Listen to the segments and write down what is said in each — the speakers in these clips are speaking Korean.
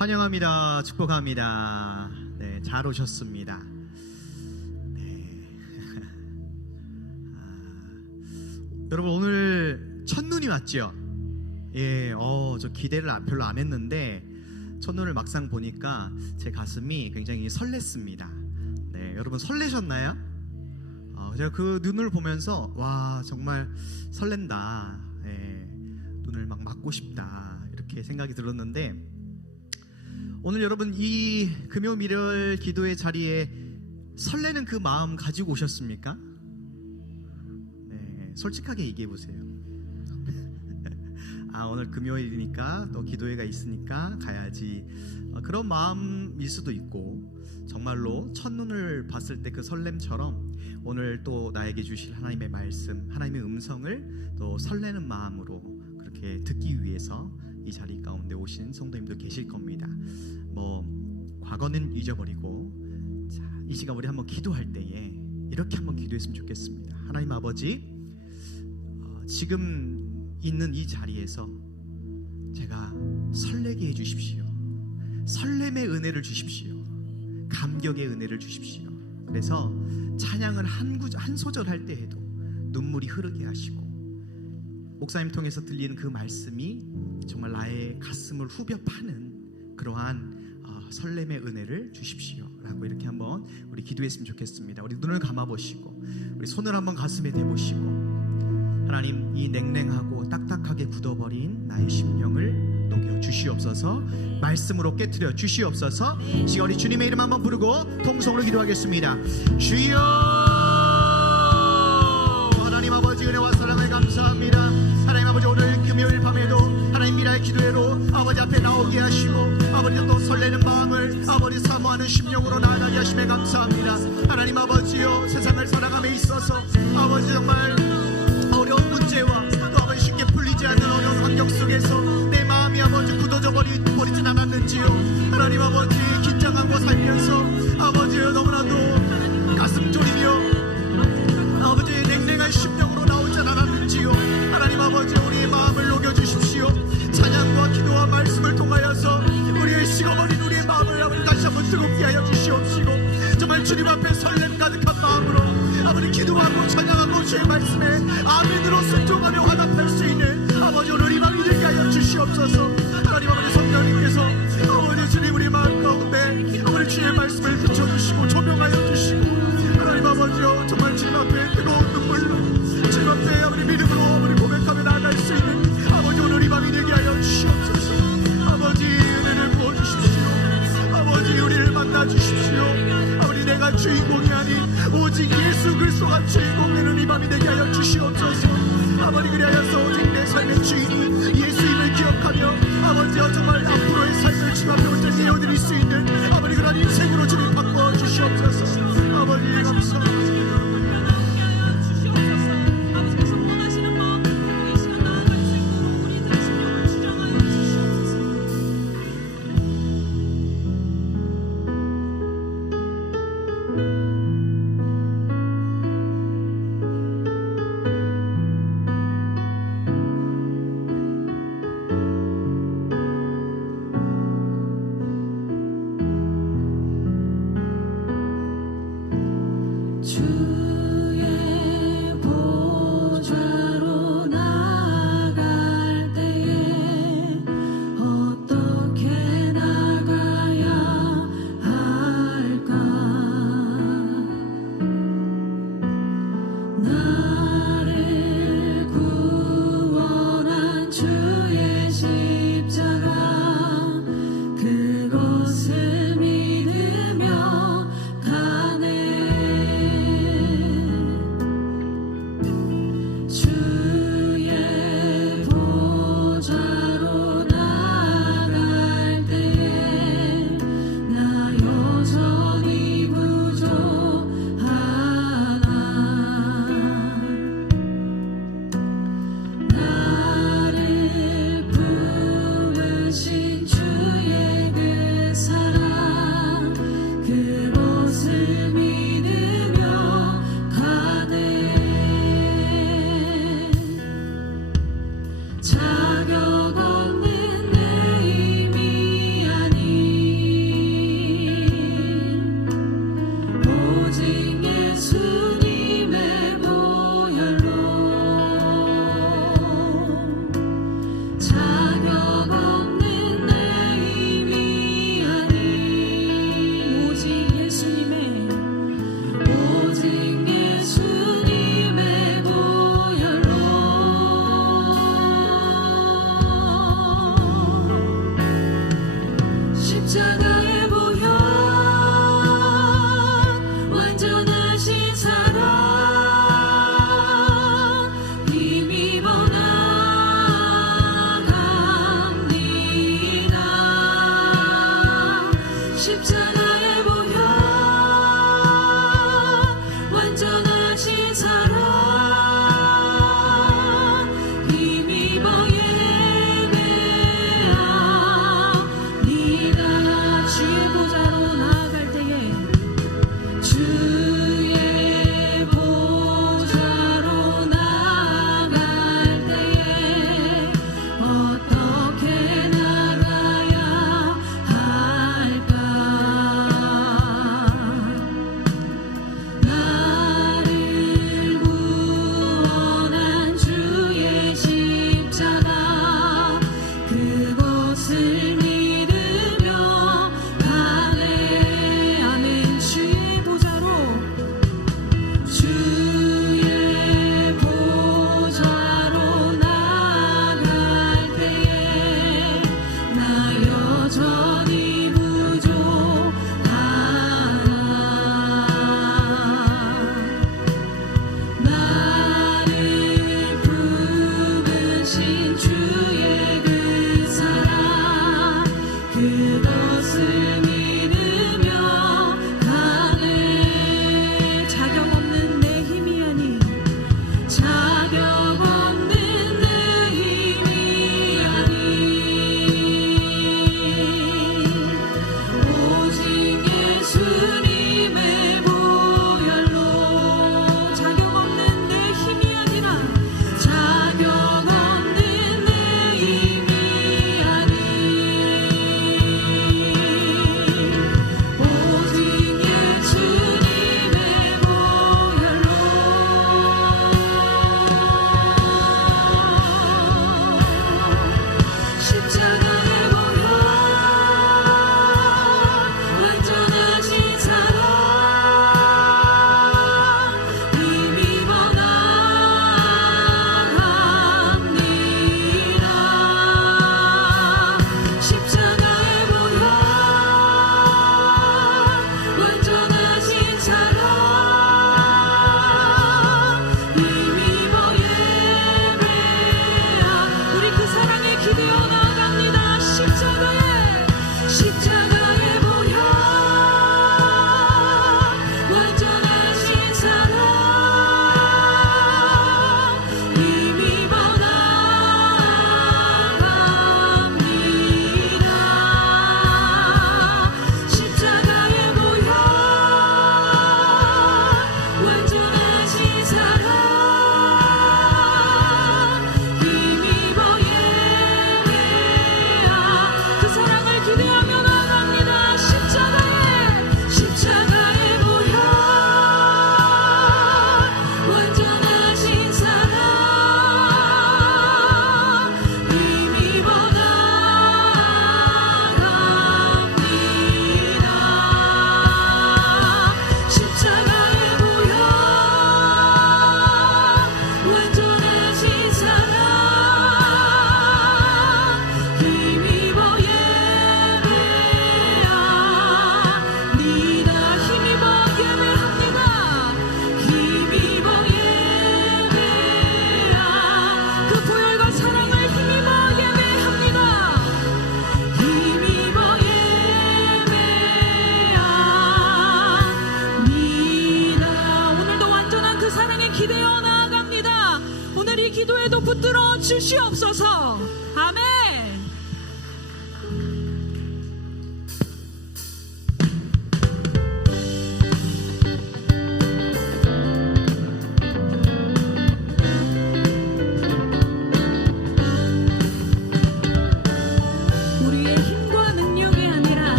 환영합니다. 축복합니다. 네, 잘 오셨습니다. 네. 여러분 오늘 첫눈이 왔죠? 예, 저 기대를 별로 안 했는데 첫눈을 막상 보니까 제 가슴이 굉장히 설렜습니다. 네, 여러분 설레셨나요? 제가 그 눈을 보면서 와 정말 설렌다. 예, 눈을 막 맞고 싶다 이렇게 생각이 들었는데 오늘 여러분 이 금요 밀월 기도의 자리에 설레는 그 마음 가지고 오셨습니까? 네, 솔직하게 얘기해 보세요. 오늘 금요일이니까 또 기도회가 있으니까 가야지, 그런 마음일 수도 있고 정말로 첫눈을 봤을 때 그 설렘처럼 오늘 또 나에게 주실 하나님의 말씀, 하나님의 음성을 또 설레는 마음으로 그렇게 듣기 위해서 이 자리 가운데 오신 성도님도 계실 겁니다. 과거는 잊어버리고 이 시간 우리 한번 기도할 때에 이렇게 한번 기도했으면 좋겠습니다. 하나님 아버지, 지금 있는 이 자리에서 제가 설레게 해주십시오. 설렘의 은혜를 주십시오. 감격의 은혜를 주십시오. 그래서 찬양을 한 소절 할 때에도 눈물이 흐르게 하시고 목사님 통해서 들리는 그 말씀이 정말 나의 가슴을 후벼 파는 그러한 설렘의 은혜를 주십시오 라고 이렇게 한번 우리 기도했으면 좋겠습니다. 우리 눈을 감아보시고 우리 손을 한번 가슴에 대보시고 하나님, 이 냉랭하고 딱딱하게 굳어버린 나의 심령을 녹여 주시옵소서. 말씀으로 깨트려 주시옵소서. 지금 우리 주님의 이름 한번 부르고 통성으로 기도하겠습니다. 주여, 하나님 아버지 은혜와 사랑을 감사합니다. 하나님 아버지 오늘 금요일 밤에도 하나님 미라의 기도회로 아버지 앞에 나오게 하시고 아버지 또 설레는 마음을 아버지 사모하는 심령으로 나아가게 하심에 감사합니다. 하나님 아버지여, 세상을 살아감에 있어서 아버지 정말 어려운 문제와 또 아버지 쉽게 풀리지 않는 어려운 환경 속에서 내 마음이 아버지 굳어져 버리진 않았는지요. 하나님 아버지 긴장하고 살면서 아버지 너무나도 가슴 졸이며 아버지 냉랭한 심령으로 나오지 않았는지요. 하나님 아버지 우리의 마음을 녹여주십시오. 찬양과 기도와 말씀을 통하여서 우리의 식어버린 우리의 마음을 아버지 다시 한번 뜨겁게 하여 주시옵시고 정말 주님 앞에 설렘 가득한 마음으로 아버지 기도하고 찬양하고 주의 말씀에 아멘으로 순종하며 화답할 수 있는 아버지 오늘 이 밤이 되게 하여 주시옵소서. 하나님 아버지 성령님께서 아버지 주님 우리 마음 가운데 아버지 주의 말씀을 비춰주시고 조명하여 주시고 하나님 아버지요 정말 주님 앞에 뜨거운 눈물로 주님 앞에 아버지 믿음으로 아버지 고백하며 나아갈 수 있는 아버지 오늘 이 밤이 되게 하여 주시옵소서. 아버지 은혜를 부어주십시오. 아버지 우리를 만나주십시오. 아버지 내가 주인공이 아닌 오직 예수 그리스도가 주인공 되는 이 밤이 되게 하여 주시옵소서. 아버지 그리하여서 오직 내 삶의 주인이 예수임을 기억하며 아버지여 정말 앞으로의 삶을 주님 앞에 온전히 내어드릴 수 있는 아버지 그런 인생으로 주님 바꿔 주시옵소서. 아버지 감사합니다. 십자가의 보혈 완전하신 사랑 힘입어 나갑니다. 십자가의 보혈 완전하신 사랑 힘입어 예배합니다. 주의 보좌로 나아갈 때에 주의 보좌로 나아갈 때에 어떻게 나가야 할까? 나를 구원한 주의 십자가 그것을 믿으며 가네. 아멘. 주의 보좌로 나아갈 때에 나 여전히 부족하나. 나를 부르신 주의 그 사랑 그것을 믿으며 가네. 자격 없는 내 힘이 아닌 자격 없는 내 힘이 아닌 오직 예수님의 보혈로 자격 없는 내 힘이 아니라 자격 없는 내 힘이 아닌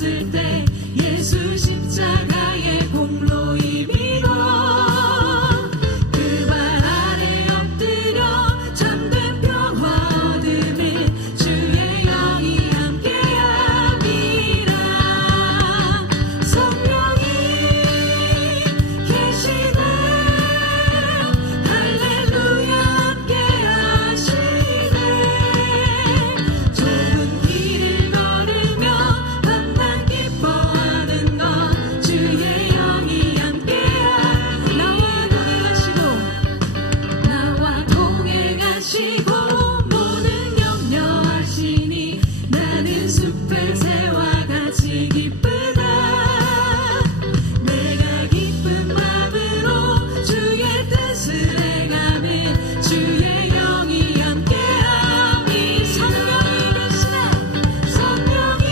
힘없을 때 예수 십자가의 공로 이미도 그 발 아래 엎드려 참된 평화 얻음을 주의 영이 함께함이라. 성령이 계시네 할렐루야 함께하시네. 좁은 길을 걸으며 밤낮 기뻐하는 것 주의 영이 함께하. 나와 동행하시고 모든 염려하시니 나는 숲의 새와 같이 기쁘다. 내가 기쁜 마음으로 주의 뜻을 행하는 주의 영이 함께함이. 성령이 계시네 성령이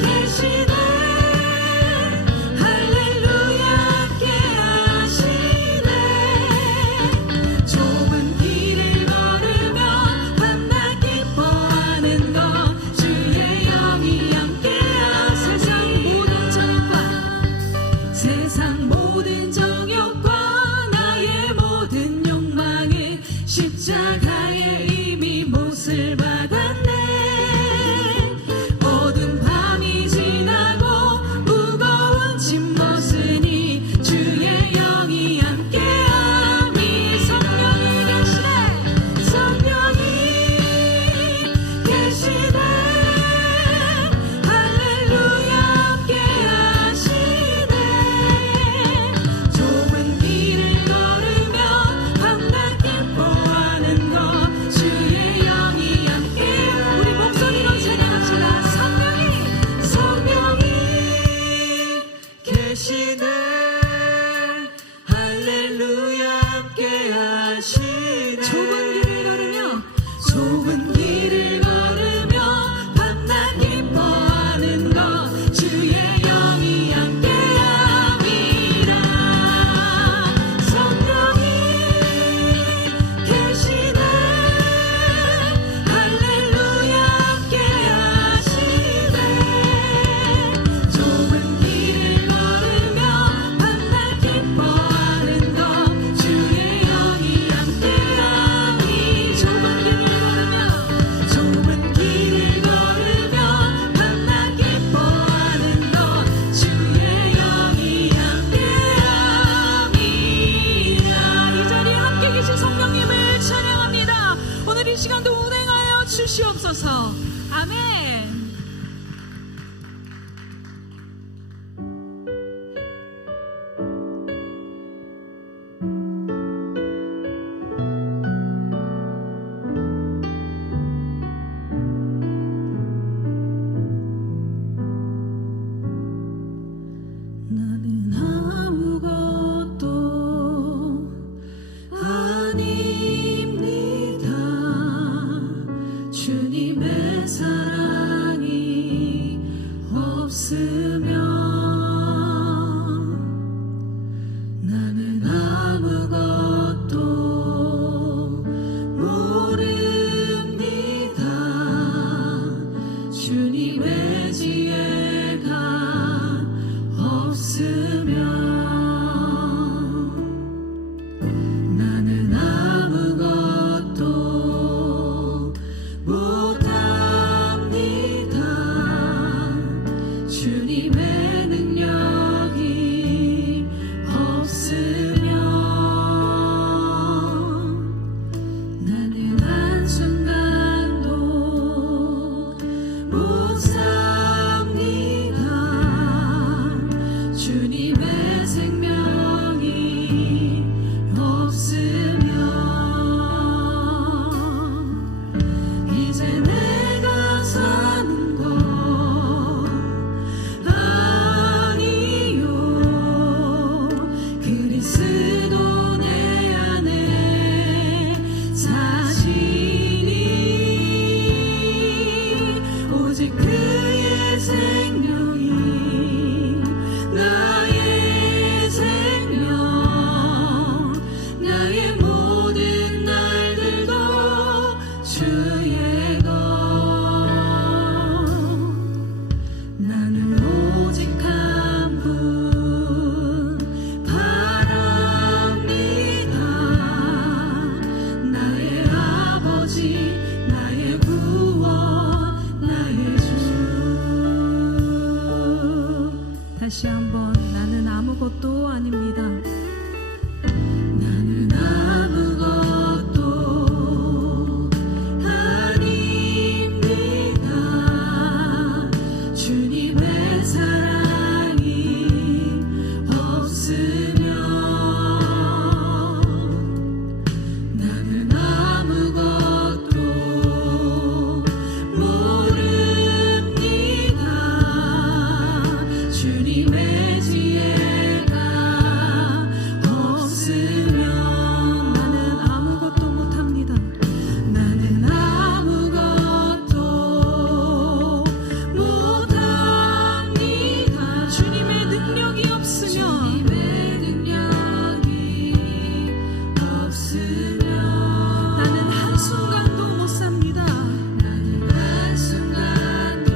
계시네 할렐루야 함께하시네. 좁은 길을 걸으며 밤낮 기뻐하는 것 주의 영이 함께하. 세상 모든 정욕과 나의 모든 욕망은 십자가에 이미 못을 박았네. 어두운 밤이 지나고 무거운 짐 벗으니 주의 영이 함께함이. 성령이 계시네 성령이 계시네 할렐루야 함께하시네. 좁은 길을 걸으며 밤낮 기뻐하는 것 주의 영이 함께. 우리 목소리로 찬양합시다. 성령이 계시네 할렐루야 함께하시네. 좁은 길을 걸으며 밤낮 기뻐하는 것 주의 영이 함께함이라. 성령이 계시네 할렐루야 함께하시네. 좁은 길을 걸으며 밤낮 기뻐하는 것 주의 영이 함께함이. 좁은 길을 걸으며 밤낮 기뻐하는 것 주의 영이 함께함이라. 이 자리에 함께 계신 성령님을 찬양합니다. 오늘 이 시간도 운행하여 주시옵소서. 아멘. 나는 아무것도 아닙니다. 주님의 사랑이 없으면 나는 아무것도 모릅니다. 주님의 지혜가 없으면 나는 아무것도 못합니다. 주님의 다시 한번 나는 아무것도 아닙니다. 나는 아무것도 아닙니다. 주님의 사랑이 없으면 나는 아무것도 모릅니다. 주님의 지혜가 없으면 나는 아무것도 못합니다. 나는 아무것도 못합니다. 주님의 능력이 없으면 나는 한순간도 못 삽니다. 나는 한순간도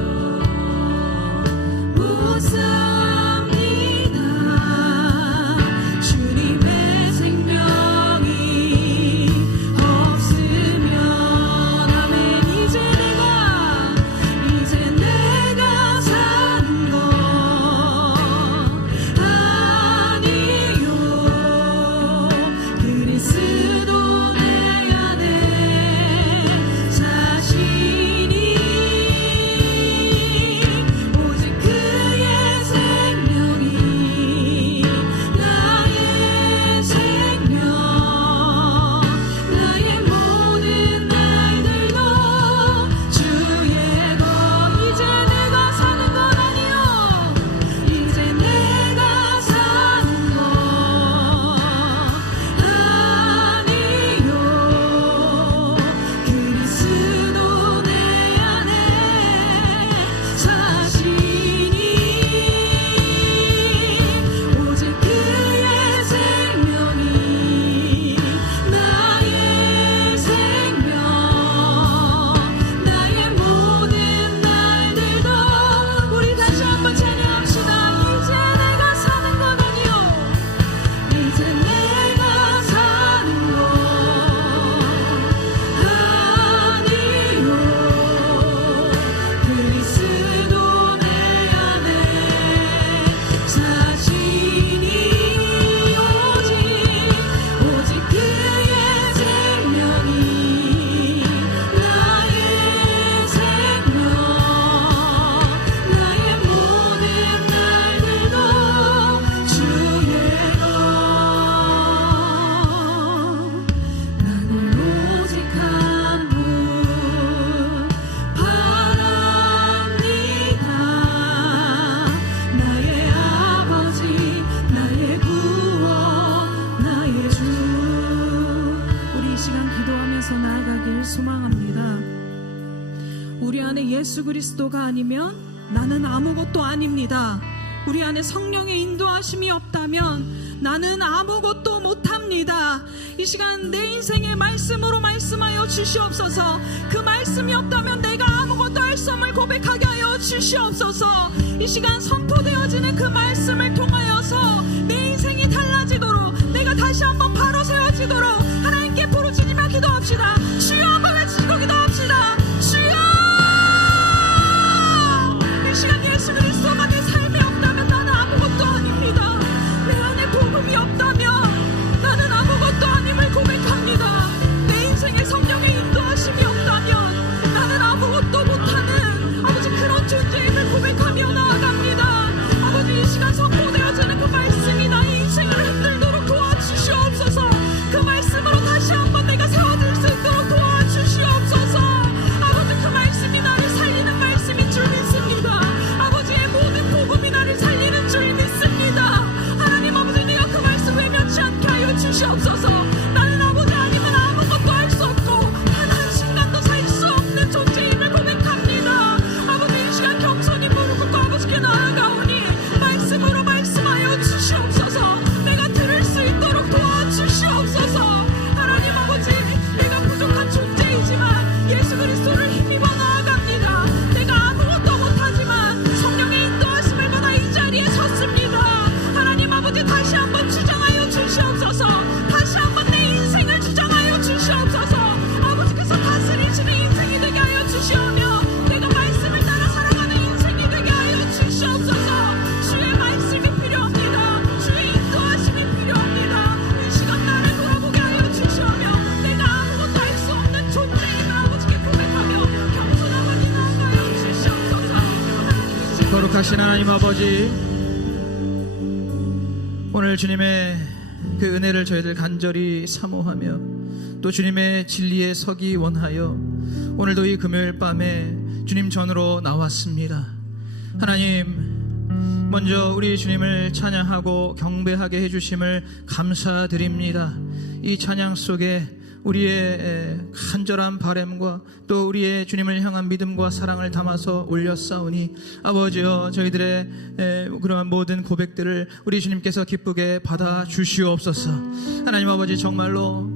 못 삽니다. 주님의 생명이 없으면 아멘. 이제 내가 사는 것 아니요. 그리스도 내 안에 자신이 오직 그의 생명이 나의 생명 나의 모든 날들도 주의 것 이제 내가 사는 건 아니요. 이제 내가 사는 것 아니요. 그리스도 내 안에 자신이 오직 그의 생명이 나의 생명 나의 모든 날들도 우리 다시 한번 찬양합시다. 이제 내가 사는 건 아니요. 이제 내가 사는 것 아니요. 그리스도 내 안에 자신이 오직 그의 생명이 나의 생명 나의 모든 날들도 주의 것 나는 오직 한 분 바랍니다. 나의 아버지 나의 구원 나의 주 우리 이 시간 기도하면서 나아가길 소망합니다. 우리 안에 예수 그리스도가 아니면 나는 아무것도 아닙니다. 우리 안에 성령의 인도하심이 없다면 나는 아무것도 못합니다. 이 시간 내 인생의 말씀으로 말씀하여 주시옵소서. 그 말씀이 없다면 내가 아무것도 할 수 없음을 고백하게 하여 주시옵소서. 이 시간 선포되어지는 그 말씀을 통하여서 내 인생이 달라지도록 내가 다시 한번 바로 세워지도록 하나님께 부르짖으며 기도합시다. 주여 한번 외치고 기도합시다. 주여 이 시간 예수 그리스도가 내 삶에 없다면 나는 아무것도 아닙니다. 내 안에 복음이 없다면 나는 아무것도 아님을 고백합니다. 내 인생에 성령의 인도하심이 없다면 나는 아무것도 못하는 아버지 그런 존재임을 고백하며 나아갑니다. 아버지 이 시간 선포되어지는 그 말씀이 나의 인생을 흔들도록 도와주시옵소서. 그 말씀으로 다시 한번 내가 세워질 수 있도록 거룩하신 하나님 아버지, 오늘 주님의 그 은혜를 저희들 간절히 사모하며 또 주님의 진리에 서기 원하여 오늘도 이 금요일 밤에 주님 전으로 나왔습니다. 하나님, 먼저 우리 주님을 찬양하고 경배하게 해주심을 감사드립니다. 이 찬양 속에 우리의 간절한 바램과 또 우리의 주님을 향한 믿음과 사랑을 담아서 올렸사오니 아버지여, 저희들의 그러한 모든 고백들을 우리 주님께서 기쁘게 받아 주시옵소서. 하나님 아버지, 정말로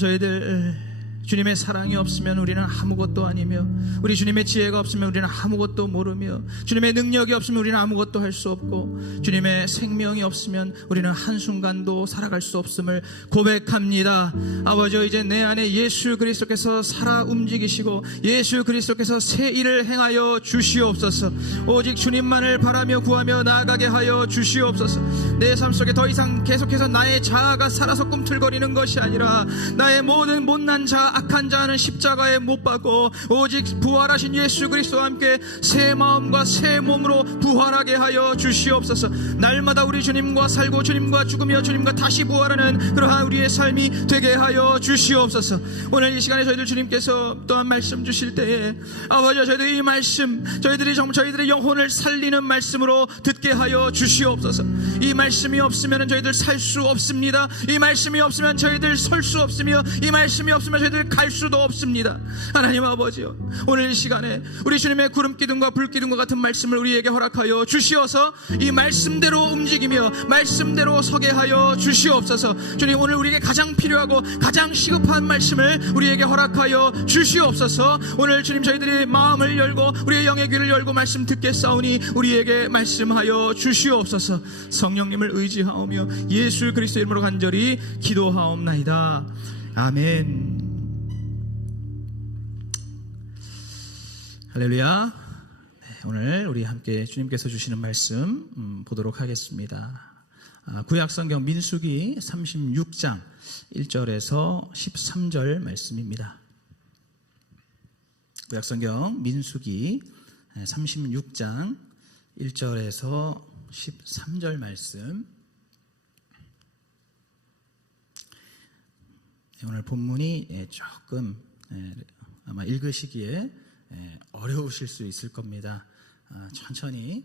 저희들 주님의 사랑이 없으면 우리는 아무것도 아니며, 우리 주님의 지혜가 없으면 우리는 아무것도 모르며, 주님의 능력이 없으면 우리는 아무것도 할 수 없고, 주님의 생명이 없으면 우리는 한순간도 살아갈 수 없음을 고백합니다. 아버지, 이제 내 안에 예수 그리스도께서 살아 움직이시고 예수 그리스도께서 새 일을 행하여 주시옵소서. 오직 주님만을 바라며 구하며 나아가게 하여 주시옵소서. 내 삶 속에 더 이상 계속해서 나의 자아가 살아서 꿈틀거리는 것이 아니라 나의 모든 못난 자아, 악한 자는 십자가에 못 박고 오직 부활하신 예수 그리스도와 함께 새 마음과 새 몸으로 부활하게 하여 주시옵소서. 날마다 우리 주님과 살고 주님과 죽으며 주님과 다시 부활하는 그러한 우리의 삶이 되게 하여 주시옵소서. 오늘 이 시간에 저희들 주님께서 또한 말씀 주실 때에 아버지, 저희들 이 말씀, 저희들의 영혼을 살리는 말씀으로 듣게 하여 주시옵소서. 이 말씀이 없으면 저희들 살 수 없습니다. 이 말씀이 없으면 저희들 설 수 없으며, 이 말씀이 없으면 저희들 갈 수도 없습니다. 하나님 아버지요, 오늘 이 시간에 우리 주님의 구름기둥과 불기둥과 같은 말씀을 우리에게 허락하여 주시어서 이 말씀대로 움직이며 말씀대로 서게 하여 주시옵소서. 주님, 오늘 우리에게 가장 필요하고 가장 시급한 말씀을 우리에게 허락하여 주시옵소서. 오늘 주님, 저희들이 마음을 열고 우리의 영의 귀를 열고 말씀 듣겠사오니 우리에게 말씀하여 주시옵소서. 성령님을 의지하오며 예수 그리스도 이름으로 간절히 기도하옵나이다. 아멘. 할렐루야. 오늘 우리 함께 주님께서 주시는 말씀 보도록 하겠습니다. 구약성경 민수기 36장 1절에서 13절 말씀입니다. 구약성경 민수기 36장 1절에서 13절 말씀. 오늘 본문이 조금 아마 읽으시기에 어려우실 수 있을 겁니다. 천천히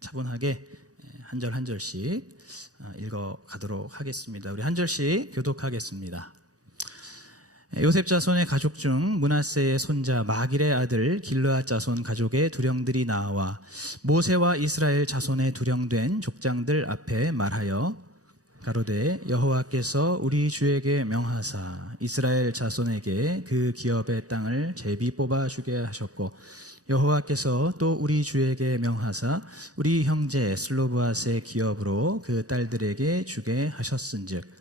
차분하게 한 절 한 절씩 읽어가도록 하겠습니다. 우리 한 절씩 교독하겠습니다. 요셉 자손의 가족 중 므낫세의 손자 마길의 아들 길르앗 자손 가족의 두령들이 나와 모세와 이스라엘 자손의 두령된 족장들 앞에 말하여 가로되 여호와께서 우리 주에게 명하사 이스라엘 자손에게 그 기업의 땅을 제비 뽑아 주게 하셨고 여호와께서 또 우리 주에게 명하사 우리 형제 슬로브앗의 기업으로 그 딸들에게 주게 하셨은즉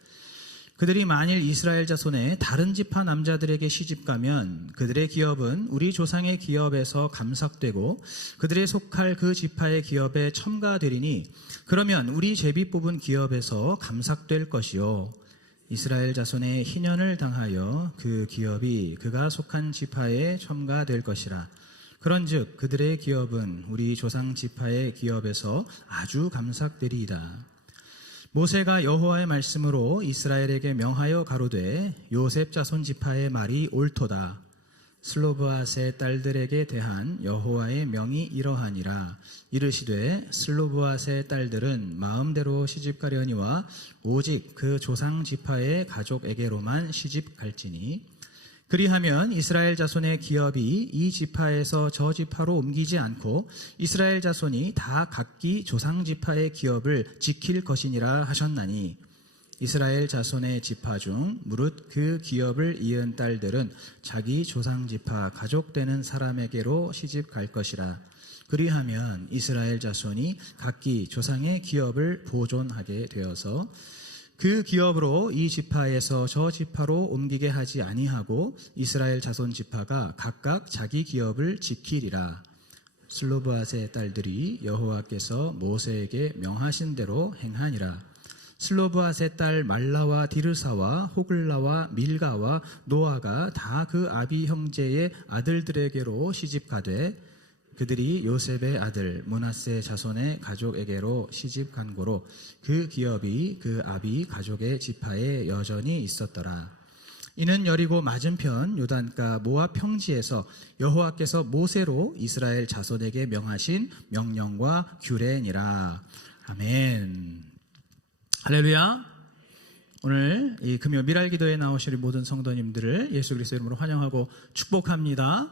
그들이 만일 이스라엘 자손의 다른 지파 남자들에게 시집가면 그들의 기업은 우리 조상의 기업에서 감삭되고 그들의 속할 그 지파의 기업에 첨가되리니 그러면 우리 제비 뽑은 기업에서 감삭될 것이요 이스라엘 자손의 희년을 당하여 그 기업이 그가 속한 지파에 첨가될 것이라. 그런즉 그들의 기업은 우리 조상 지파의 기업에서 아주 감삭되리이다. 모세가 여호와의 말씀으로 이스라엘에게 명하여 가로되 요셉 자손 지파의 말이 옳도다. 슬로브앗의 딸들에게 대한 여호와의 명이 이러하니라. 이르시되 슬로브앗의 딸들은 마음대로 시집가려니와 오직 그 조상 지파의 가족에게로만 시집갈지니 그리하면 이스라엘 자손의 기업이 이 지파에서 저 지파로 옮기지 않고 이스라엘 자손이 다 각기 조상 지파의 기업을 지킬 것이니라 하셨나니 이스라엘 자손의 지파 중 무릇 그 기업을 이은 딸들은 자기 조상 지파 가족 되는 사람에게로 시집 갈 것이라. 그리하면 이스라엘 자손이 각기 조상의 기업을 보존하게 되어서 그 기업으로 이 지파에서 저 지파로 옮기게 하지 아니하고 이스라엘 자손 지파가 각각 자기 기업을 지키리라. 슬로브앗의 딸들이 여호와께서 모세에게 명하신 대로 행하니라. 슬로브앗의 딸 말라와 디르사와 호글라와 밀가와 노아가 다 그 아비 형제의 아들들에게로 시집가되 그들이 요셉의 아들 므낫세 자손의 가족에게로 시집간 고로 그 기업이 그 아비 가족의 지파에 여전히 있었더라. 이는 여리고 맞은편 요단가 모압 평지에서 여호와께서 모세로 이스라엘 자손에게 명하신 명령과 규례니라. 아멘. 할렐루야. 오늘 이 금요 미랄 기도에 나오실 모든 성도님들을 예수 그리스도 이름으로 환영하고 축복합니다.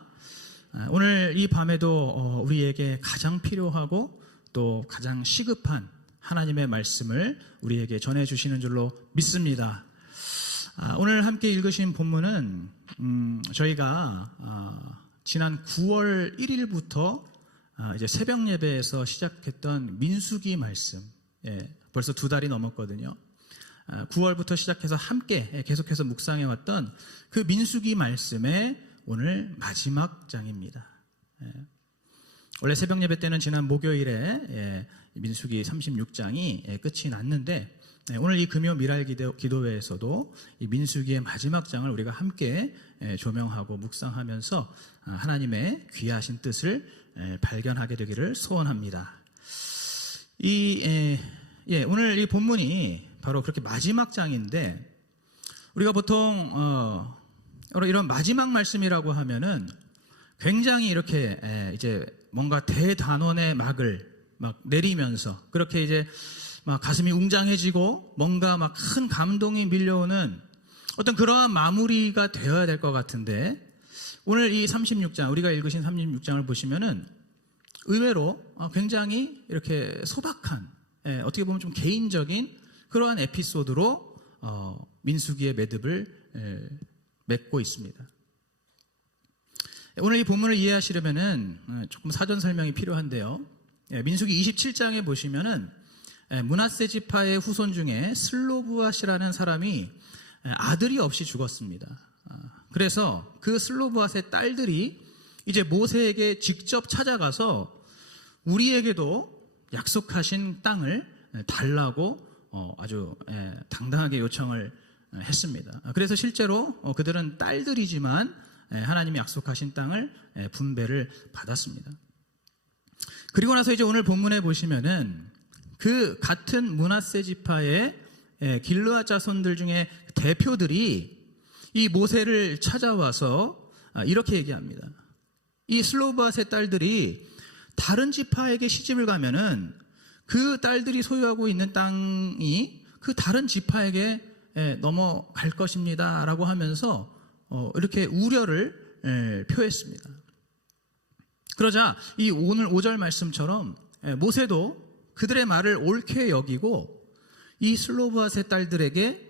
오늘 이 밤에도 우리에게 가장 필요하고 또 가장 시급한 하나님의 말씀을 우리에게 전해주시는 줄로 믿습니다. 오늘 함께 읽으신 본문은 저희가 지난 9월 1일부터 이제 새벽 예배에서 시작했던 민수기 말씀, 벌써 2달이 넘었거든요. 9월부터 시작해서 함께 계속해서 묵상해왔던 그 민수기 말씀의 오늘 마지막 장입니다. 원래 새벽 예배 때는 지난 목요일에 민수기 36장이 끝이 났는데 오늘 이 금요 미랄 기도회에서도 이 민수기의 마지막 장을 우리가 함께 조명하고 묵상하면서 하나님의 귀하신 뜻을 발견하게 되기를 소원합니다. 오늘 이 본문이 바로 그렇게 마지막 장인데 우리가 보통 이런 마지막 말씀이라고 하면은 굉장히 이렇게 이제 뭔가 대단원의 막을 막 내리면서 그렇게 이제 막 가슴이 웅장해지고 뭔가 막 큰 감동이 밀려오는 어떤 그러한 마무리가 되어야 될 것 같은데 오늘 이 36장 우리가 읽으신 36장을 보시면은 의외로 굉장히 이렇게 소박한 어떻게 보면 좀 개인적인 그러한 에피소드로 민수기의 매듭을 맺고 있습니다. 오늘 이 본문을 이해하시려면은 조금 사전 설명이 필요한데요. 민수기 27장에 보시면은 므낫세 지파의 후손 중에 슬로브앗이라는 사람이 아들이 없이 죽었습니다. 그래서 그 슬로브앗의 딸들이 이제 모세에게 직접 찾아가서 우리에게도 약속하신 땅을 달라고 아주 당당하게 요청을 했습니다. 그래서 실제로 그들은 딸들이지만 하나님이 약속하신 땅을 분배를 받았습니다. 그리고 나서 이제 오늘 본문에 보시면은 그 같은 므낫세 지파의 길르앗 자손들 중에 대표들이 이 모세를 찾아와서 이렇게 얘기합니다. 이 슬로브앗의 딸들이 다른 지파에게 시집을 가면은 그 딸들이 소유하고 있는 땅이 그 다른 지파에게 넘어갈 것입니다 라고 하면서 이렇게 우려를 표했습니다. 그러자 이 오늘 5절 말씀처럼 모세도 그들의 말을 옳게 여기고 이 슬로브앗의 딸들에게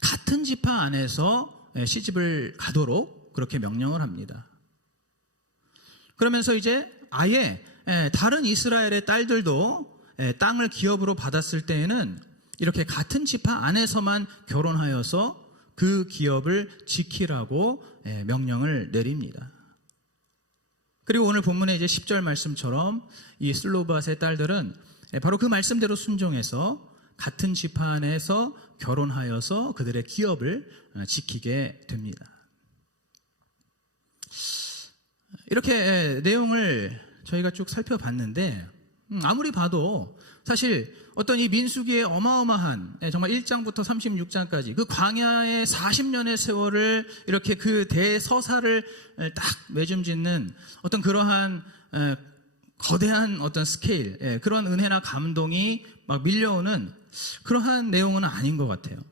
같은 지파 안에서 시집을 가도록 그렇게 명령을 합니다. 그러면서 이제 아예 다른 이스라엘의 딸들도 땅을 기업으로 받았을 때에는 이렇게 같은 지파 안에서만 결혼하여서 그 기업을 지키라고 명령을 내립니다. 그리고 오늘 본문의 이제 10절 말씀처럼 이 슬로브앗의 딸들은 바로 그 말씀대로 순종해서 같은 지파 안에서 결혼하여서 그들의 기업을 지키게 됩니다. 이렇게 내용을 저희가 쭉 살펴봤는데 아무리 봐도 사실 어떤 이 민수기의 어마어마한 정말 1장부터 36장까지 그 광야의 40년의 세월을 이렇게 그 대서사를 딱 매줌짓는 어떤 그러한 거대한 어떤 스케일, 그런 은혜나 감동이 막 밀려오는 그러한 내용은 아닌 것 같아요.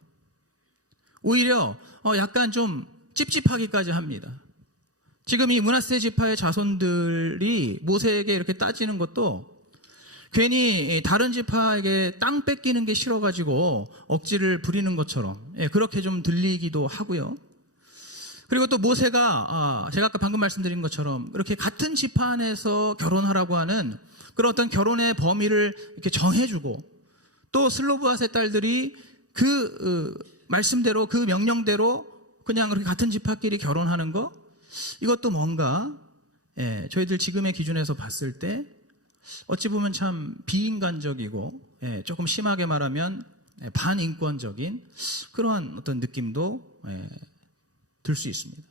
오히려 약간 좀 찝찝하기까지 합니다. 지금 이 므낫세 지파의 자손들이 모세에게 이렇게 따지는 것도 괜히 다른 지파에게 땅 뺏기는 게 싫어가지고 억지를 부리는 것처럼 그렇게 좀 들리기도 하고요. 그리고 또 모세가 제가 아까 방금 말씀드린 것처럼 이렇게 같은 지파 안에서 결혼하라고 하는 그런 어떤 결혼의 범위를 이렇게 정해주고 또 슬로브앗의 딸들이 그 말씀대로 그 명령대로 그냥 그렇게 같은 지파끼리 결혼하는 거 이것도 뭔가 저희들 지금의 기준에서 봤을 때 어찌 보면 참 비인간적이고 조금 심하게 말하면 반인권적인 그러한 어떤 느낌도 들 수 있습니다.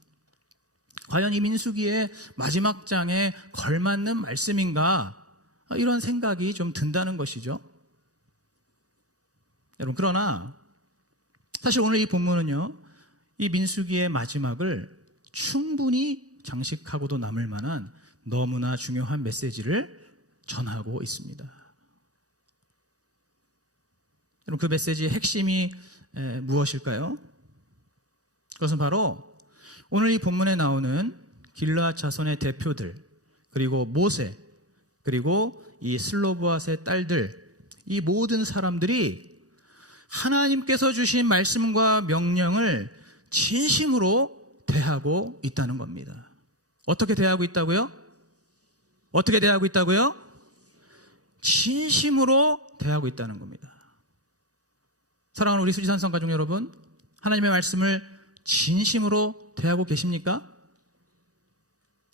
과연 이 민수기의 마지막 장에 걸맞는 말씀인가? 이런 생각이 좀 든다는 것이죠. 여러분, 그러나 사실 오늘 이 본문은요, 이 민수기의 마지막을 충분히 장식하고도 남을 만한 너무나 중요한 메시지를 전하고 있습니다. 여러분, 그 메시지의 핵심이 무엇일까요? 그것은 바로 오늘 이 본문에 나오는 길르앗 자손의 대표들, 그리고 모세, 그리고 이 슬로브앗의 딸들, 이 모든 사람들이 하나님께서 주신 말씀과 명령을 진심으로 대하고 있다는 겁니다. 어떻게 대하고 있다고요? 어떻게 대하고 있다고요? 진심으로 대하고 있다는 겁니다. 사랑하는 우리 수지산성 가족 여러분, 하나님의 말씀을 진심으로 대하고 계십니까?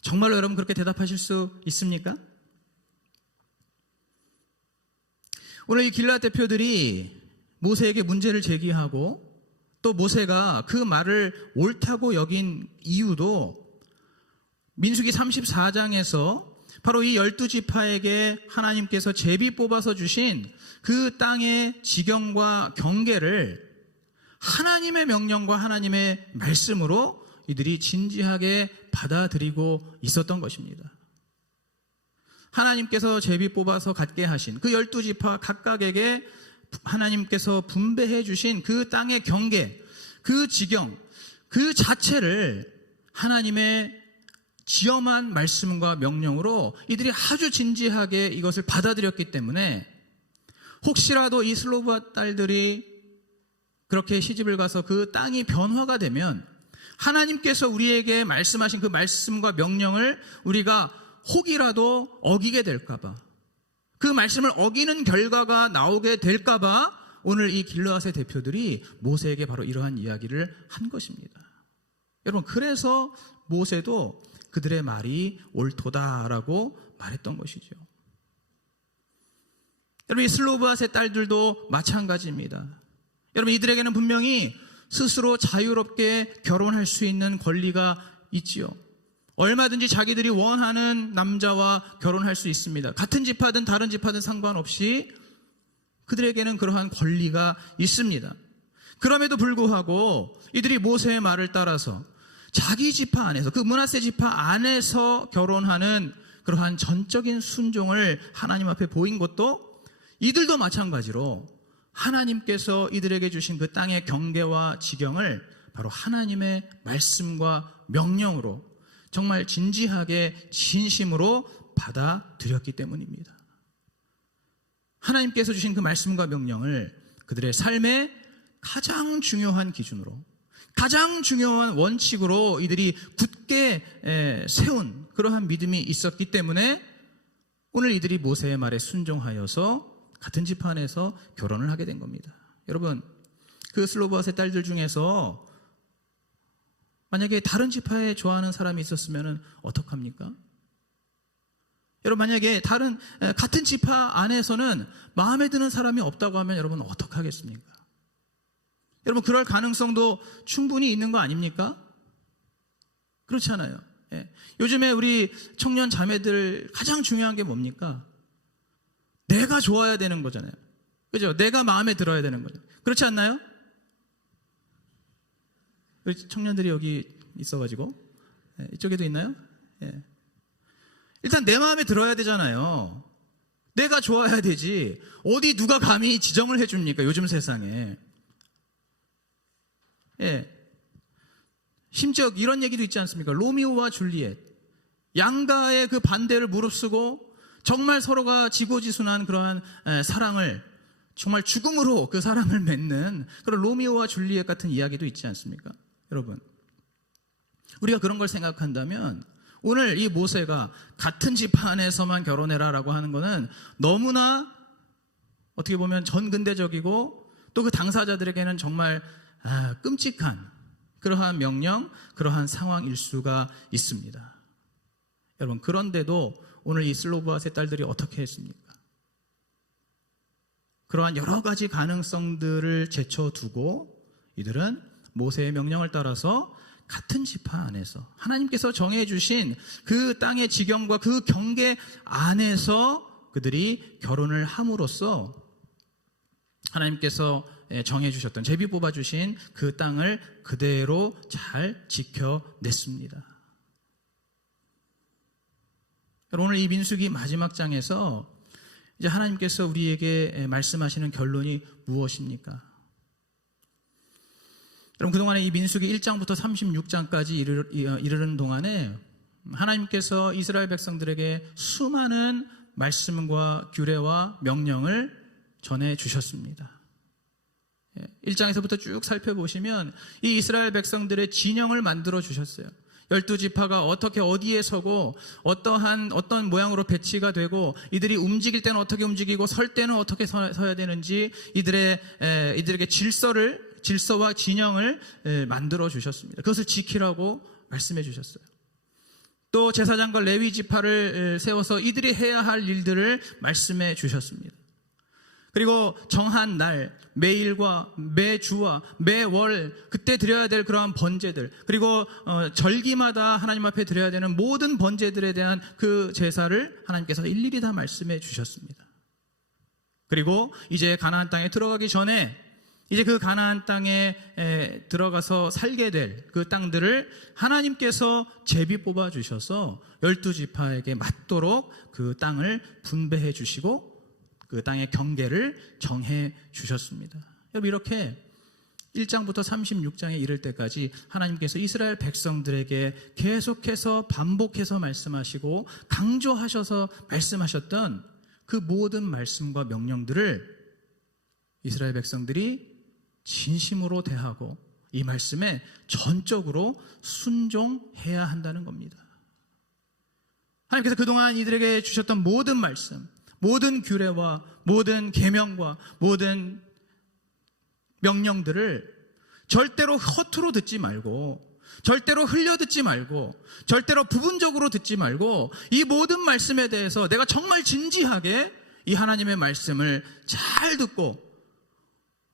정말로 여러분 그렇게 대답하실 수 있습니까? 오늘 이 길르앗 대표들이 모세에게 문제를 제기하고 또 모세가 그 말을 옳다고 여긴 이유도 민수기 34장에서 바로 이 12지파에게 하나님께서 제비 뽑아서 주신 그 땅의 지경과 경계를 하나님의 명령과 하나님의 말씀으로 이들이 진지하게 받아들이고 있었던 것입니다. 하나님께서 제비 뽑아서 갖게 하신 그 12지파 각각에게 하나님께서 분배해 주신 그 땅의 경계, 그 지경, 그 자체를 하나님의 지엄한 말씀과 명령으로 이들이 아주 진지하게 이것을 받아들였기 때문에 혹시라도 이 슬로브앗 딸들이 그렇게 시집을 가서 그 땅이 변화가 되면 하나님께서 우리에게 말씀하신 그 말씀과 명령을 우리가 혹이라도 어기게 될까봐, 그 말씀을 어기는 결과가 나오게 될까봐 오늘 이 길르앗의 대표들이 모세에게 바로 이러한 이야기를 한 것입니다. 여러분, 그래서 모세도 그들의 말이 옳도다라고 말했던 것이죠. 여러분, 이 슬로브앗의 딸들도 마찬가지입니다. 여러분, 이들에게는 분명히 스스로 자유롭게 결혼할 수 있는 권리가 있지요. 얼마든지 자기들이 원하는 남자와 결혼할 수 있습니다. 같은 지파든 다른 지파든 상관없이 그들에게는 그러한 권리가 있습니다. 그럼에도 불구하고 이들이 모세의 말을 따라서 자기 지파 안에서, 그 므낫세 지파 안에서 결혼하는 그러한 전적인 순종을 하나님 앞에 보인 것도 이들도 마찬가지로 하나님께서 이들에게 주신 그 땅의 경계와 지경을 바로 하나님의 말씀과 명령으로 정말 진지하게 진심으로 받아들였기 때문입니다. 하나님께서 주신 그 말씀과 명령을 그들의 삶의 가장 중요한 기준으로, 가장 중요한 원칙으로 이들이 굳게 세운 그러한 믿음이 있었기 때문에 오늘 이들이 모세의 말에 순종하여서 같은 지파 안에서 결혼을 하게 된 겁니다. 여러분, 그 슬로브앗의 딸들 중에서 만약에 다른 지파에 좋아하는 사람이 있었으면 어떡합니까? 여러분, 만약에 같은 지파 안에서는 마음에 드는 사람이 없다고 하면 여러분 어떡하겠습니까? 여러분, 그럴 가능성도 충분히 있는 거 아닙니까? 그렇잖아요. 예. 요즘에 우리 청년 자매들 가장 중요한 게 뭡니까? 내가 좋아야 되는 거잖아요. 그죠? 내가 마음에 들어야 되는 거죠. 그렇지 않나요? 우리 청년들이 여기 있어가지고, 예, 이쪽에도 있나요? 예. 일단 내 마음에 들어야 되잖아요. 내가 좋아야 되지. 어디 누가 감히 지정을 해줍니까? 요즘 세상에. 예. 심지어 이런 얘기도 있지 않습니까? 로미오와 줄리엣. 양가의 그 반대를 무릅쓰고 정말 서로가 지고지순한 그러한 사랑을, 정말 죽음으로 그 사랑을 맺는 그런 로미오와 줄리엣 같은 이야기도 있지 않습니까? 여러분, 우리가 그런 걸 생각한다면 오늘 이 모세가 같은 지파 안에서만 결혼해라라고 하는 것은 너무나 어떻게 보면 전근대적이고 또 그 당사자들에게는 정말 끔찍한 그러한 명령, 그러한 상황일 수가 있습니다. 여러분, 그런데도 오늘 이 슬로브앗의 딸들이 어떻게 했습니까? 그러한 여러 가지 가능성들을 제쳐두고 이들은 모세의 명령을 따라서 같은 지파 안에서 하나님께서 정해주신 그 땅의 지경과 그 경계 안에서 그들이 결혼을 함으로써 하나님께서 정해주셨던, 제비 뽑아주신 그 땅을 그대로 잘 지켜냈습니다. 오늘 이 민수기 마지막 장에서 이제 하나님께서 우리에게 말씀하시는 결론이 무엇입니까? 여러분, 그동안에 이 민수기 1장부터 36장까지 이르는 동안에 하나님께서 이스라엘 백성들에게 수많은 말씀과 규례와 명령을 전해주셨습니다. 1장에서부터 쭉 살펴보시면 이 이스라엘 백성들의 진영을 만들어 주셨어요. 12지파가 어떻게 어디에 서고 어떤 모양으로 배치가 되고 이들이 움직일 때는 어떻게 움직이고 설 때는 어떻게 서야 되는지 이들에게 질서와 진영을 만들어 주셨습니다. 그것을 지키라고 말씀해 주셨어요. 또 제사장과 레위 지파를 세워서 이들이 해야 할 일들을 말씀해 주셨습니다. 그리고 정한 날, 매일과 매주와 매월 그때 드려야 될 그러한 번제들, 그리고 절기마다 하나님 앞에 드려야 되는 모든 번제들에 대한 그 제사를 하나님께서 일일이 다 말씀해 주셨습니다. 그리고 이제 가나안 땅에 들어가기 전에 이제 그 가나안 땅에 들어가서 살게 될 그 땅들을 하나님께서 제비 뽑아 주셔서 12지파에게 맞도록 그 땅을 분배해 주시고 그 땅의 경계를 정해 주셨습니다. 여러분, 이렇게 1장부터 36장에 이를 때까지 하나님께서 이스라엘 백성들에게 계속해서 반복해서 말씀하시고 강조하셔서 말씀하셨던 그 모든 말씀과 명령들을 이스라엘 백성들이 진심으로 대하고 이 말씀에 전적으로 순종해야 한다는 겁니다. 하나님께서 그동안 이들에게 주셨던 모든 말씀, 모든 규례와 모든 계명과 모든 명령들을 절대로 허투루 듣지 말고, 절대로 흘려 듣지 말고, 절대로 부분적으로 듣지 말고, 이 모든 말씀에 대해서 내가 정말 진지하게 이 하나님의 말씀을 잘 듣고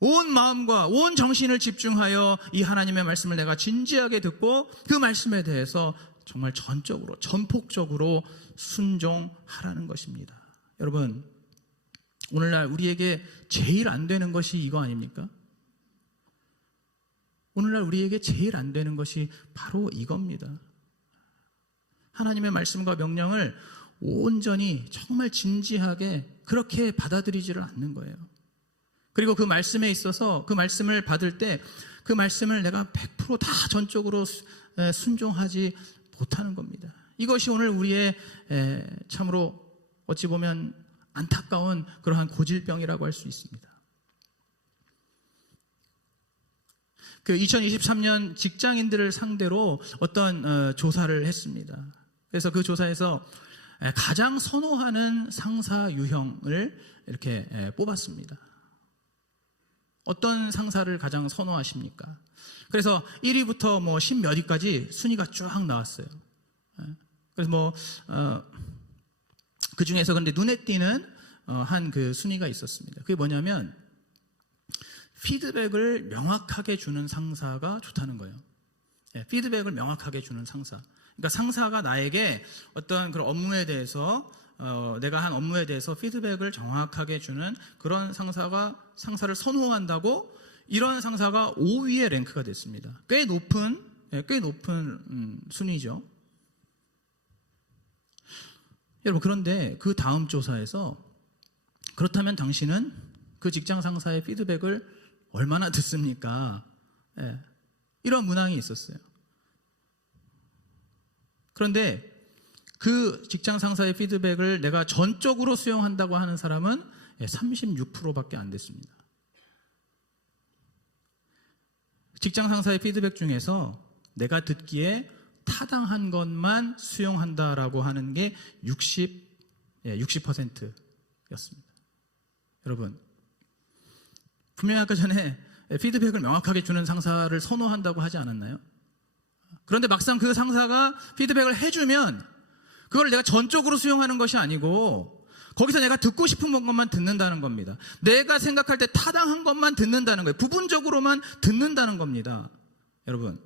온 마음과 온 정신을 집중하여 이 하나님의 말씀을 내가 진지하게 듣고 그 말씀에 대해서 정말 전적으로, 전폭적으로 순종하라는 것입니다. 여러분, 오늘날 우리에게 제일 안 되는 것이 이거 아닙니까? 오늘날 우리에게 제일 안 되는 것이 바로 이겁니다. 하나님의 말씀과 명령을 온전히 정말 진지하게 그렇게 받아들이지를 않는 거예요. 그리고 그 말씀에 있어서 그 말씀을 받을 때 그 말씀을 내가 100% 다 전적으로 순종하지 못하는 겁니다. 이것이 오늘 우리의 참으로 어찌 보면 안타까운 그러한 고질병이라고 할 수 있습니다. 그 2023년 직장인들을 상대로 어떤 조사를 했습니다. 그래서 그 조사에서 가장 선호하는 상사 유형을 이렇게 뽑았습니다. 어떤 상사를 가장 선호하십니까? 그래서 1위부터 뭐 10몇 위까지 순위가 쫙 나왔어요. 그래서 그 중에서 근데 눈에 띄는 한 그 순위가 있었습니다. 그게 뭐냐면 피드백을 명확하게 주는 상사가 좋다는 거예요. 피드백을 명확하게 주는 상사. 그러니까 상사가 나에게 어떤 그런 업무에 대해서 내가 한 업무에 대해서 피드백을 정확하게 주는 그런 상사를 선호한다고 이런 상사가 5위에 랭크가 됐습니다. 꽤 높은 순위죠. 여러분, 그런데 그 다음 조사에서 그렇다면 당신은 그 직장 상사의 피드백을 얼마나 듣습니까? 이런 문항이 있었어요. 그런데 그 직장 상사의 피드백을 내가 전적으로 수용한다고 하는 사람은 36%밖에 안 됐습니다. 직장 상사의 피드백 중에서 내가 듣기에 타당한 것만 수용한다라고 하는 게 60%였습니다. 여러분, 분명히 아까 전에 피드백을 명확하게 주는 상사를 선호한다고 하지 않았나요? 그런데 막상 그 상사가 피드백을 해주면 그걸 내가 전적으로 수용하는 것이 아니고 거기서 내가 듣고 싶은 것만 듣는다는 겁니다. 내가 생각할 때 타당한 것만 듣는다는 거예요. 부분적으로만 듣는다는 겁니다. 여러분,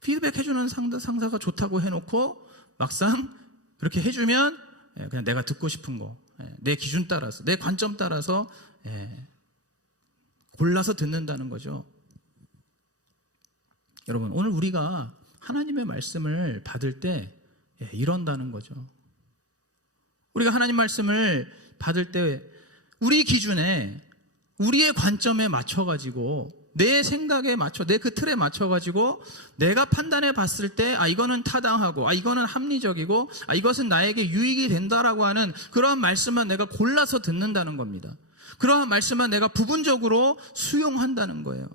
피드백 해주는 상사가 좋다고 해놓고 막상 그렇게 해주면 그냥 내가 듣고 싶은 거, 내 기준 따라서, 내 관점 따라서 골라서 듣는다는 거죠. 여러분, 오늘 우리가 하나님의 말씀을 받을 때 이런다는 거죠. 우리가 하나님 말씀을 받을 때 우리 기준에, 우리의 관점에 맞춰가지고, 내 생각에 맞춰, 내 그 틀에 맞춰가지고 내가 판단해 봤을 때 이거는 타당하고 이거는 합리적이고 이것은 나에게 유익이 된다라고 하는 그러한 말씀만 내가 골라서 듣는다는 겁니다. 그러한 말씀만 내가 부분적으로 수용한다는 거예요.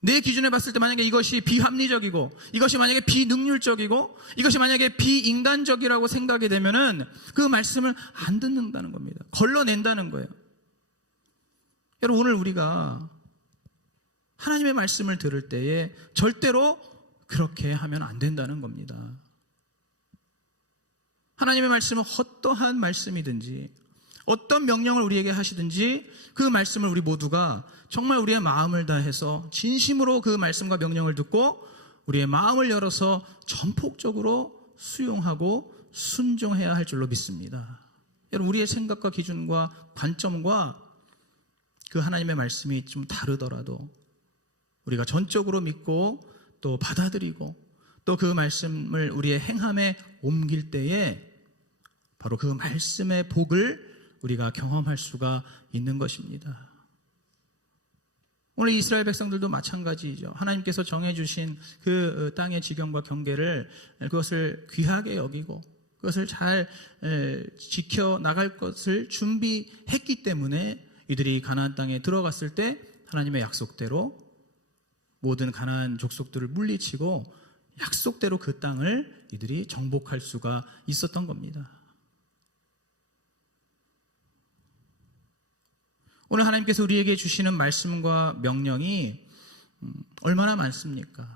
내 기준에 봤을 때 만약에 이것이 비합리적이고, 이것이 만약에 비능률적이고, 이것이 만약에 비인간적이라고 생각이 되면은 그 말씀을 안 듣는다는 겁니다. 걸러낸다는 거예요. 여러분, 오늘 우리가 하나님의 말씀을 들을 때에 절대로 그렇게 하면 안 된다는 겁니다. 하나님의 말씀은 어떠한 말씀이든지, 어떤 명령을 우리에게 하시든지 그 말씀을 우리 모두가 정말 우리의 마음을 다해서 진심으로 그 말씀과 명령을 듣고 우리의 마음을 열어서 전폭적으로 수용하고 순종해야 할 줄로 믿습니다. 여러분, 우리의 생각과 기준과 관점과 그 하나님의 말씀이 좀 다르더라도 우리가 전적으로 믿고 또 받아들이고 또 그 말씀을 우리의 행함에 옮길 때에 바로 그 말씀의 복을 우리가 경험할 수가 있는 것입니다. 오늘 이스라엘 백성들도 마찬가지죠. 하나님께서 정해주신 그 땅의 지경과 경계를, 그것을 귀하게 여기고 그것을 잘 지켜나갈 것을 준비했기 때문에 이들이 가나안 땅에 들어갔을 때 하나님의 약속대로 모든 가나안 족속들을 물리치고 약속대로 그 땅을 이들이 정복할 수가 있었던 겁니다. 오늘 하나님께서 우리에게 주시는 말씀과 명령이 얼마나 많습니까?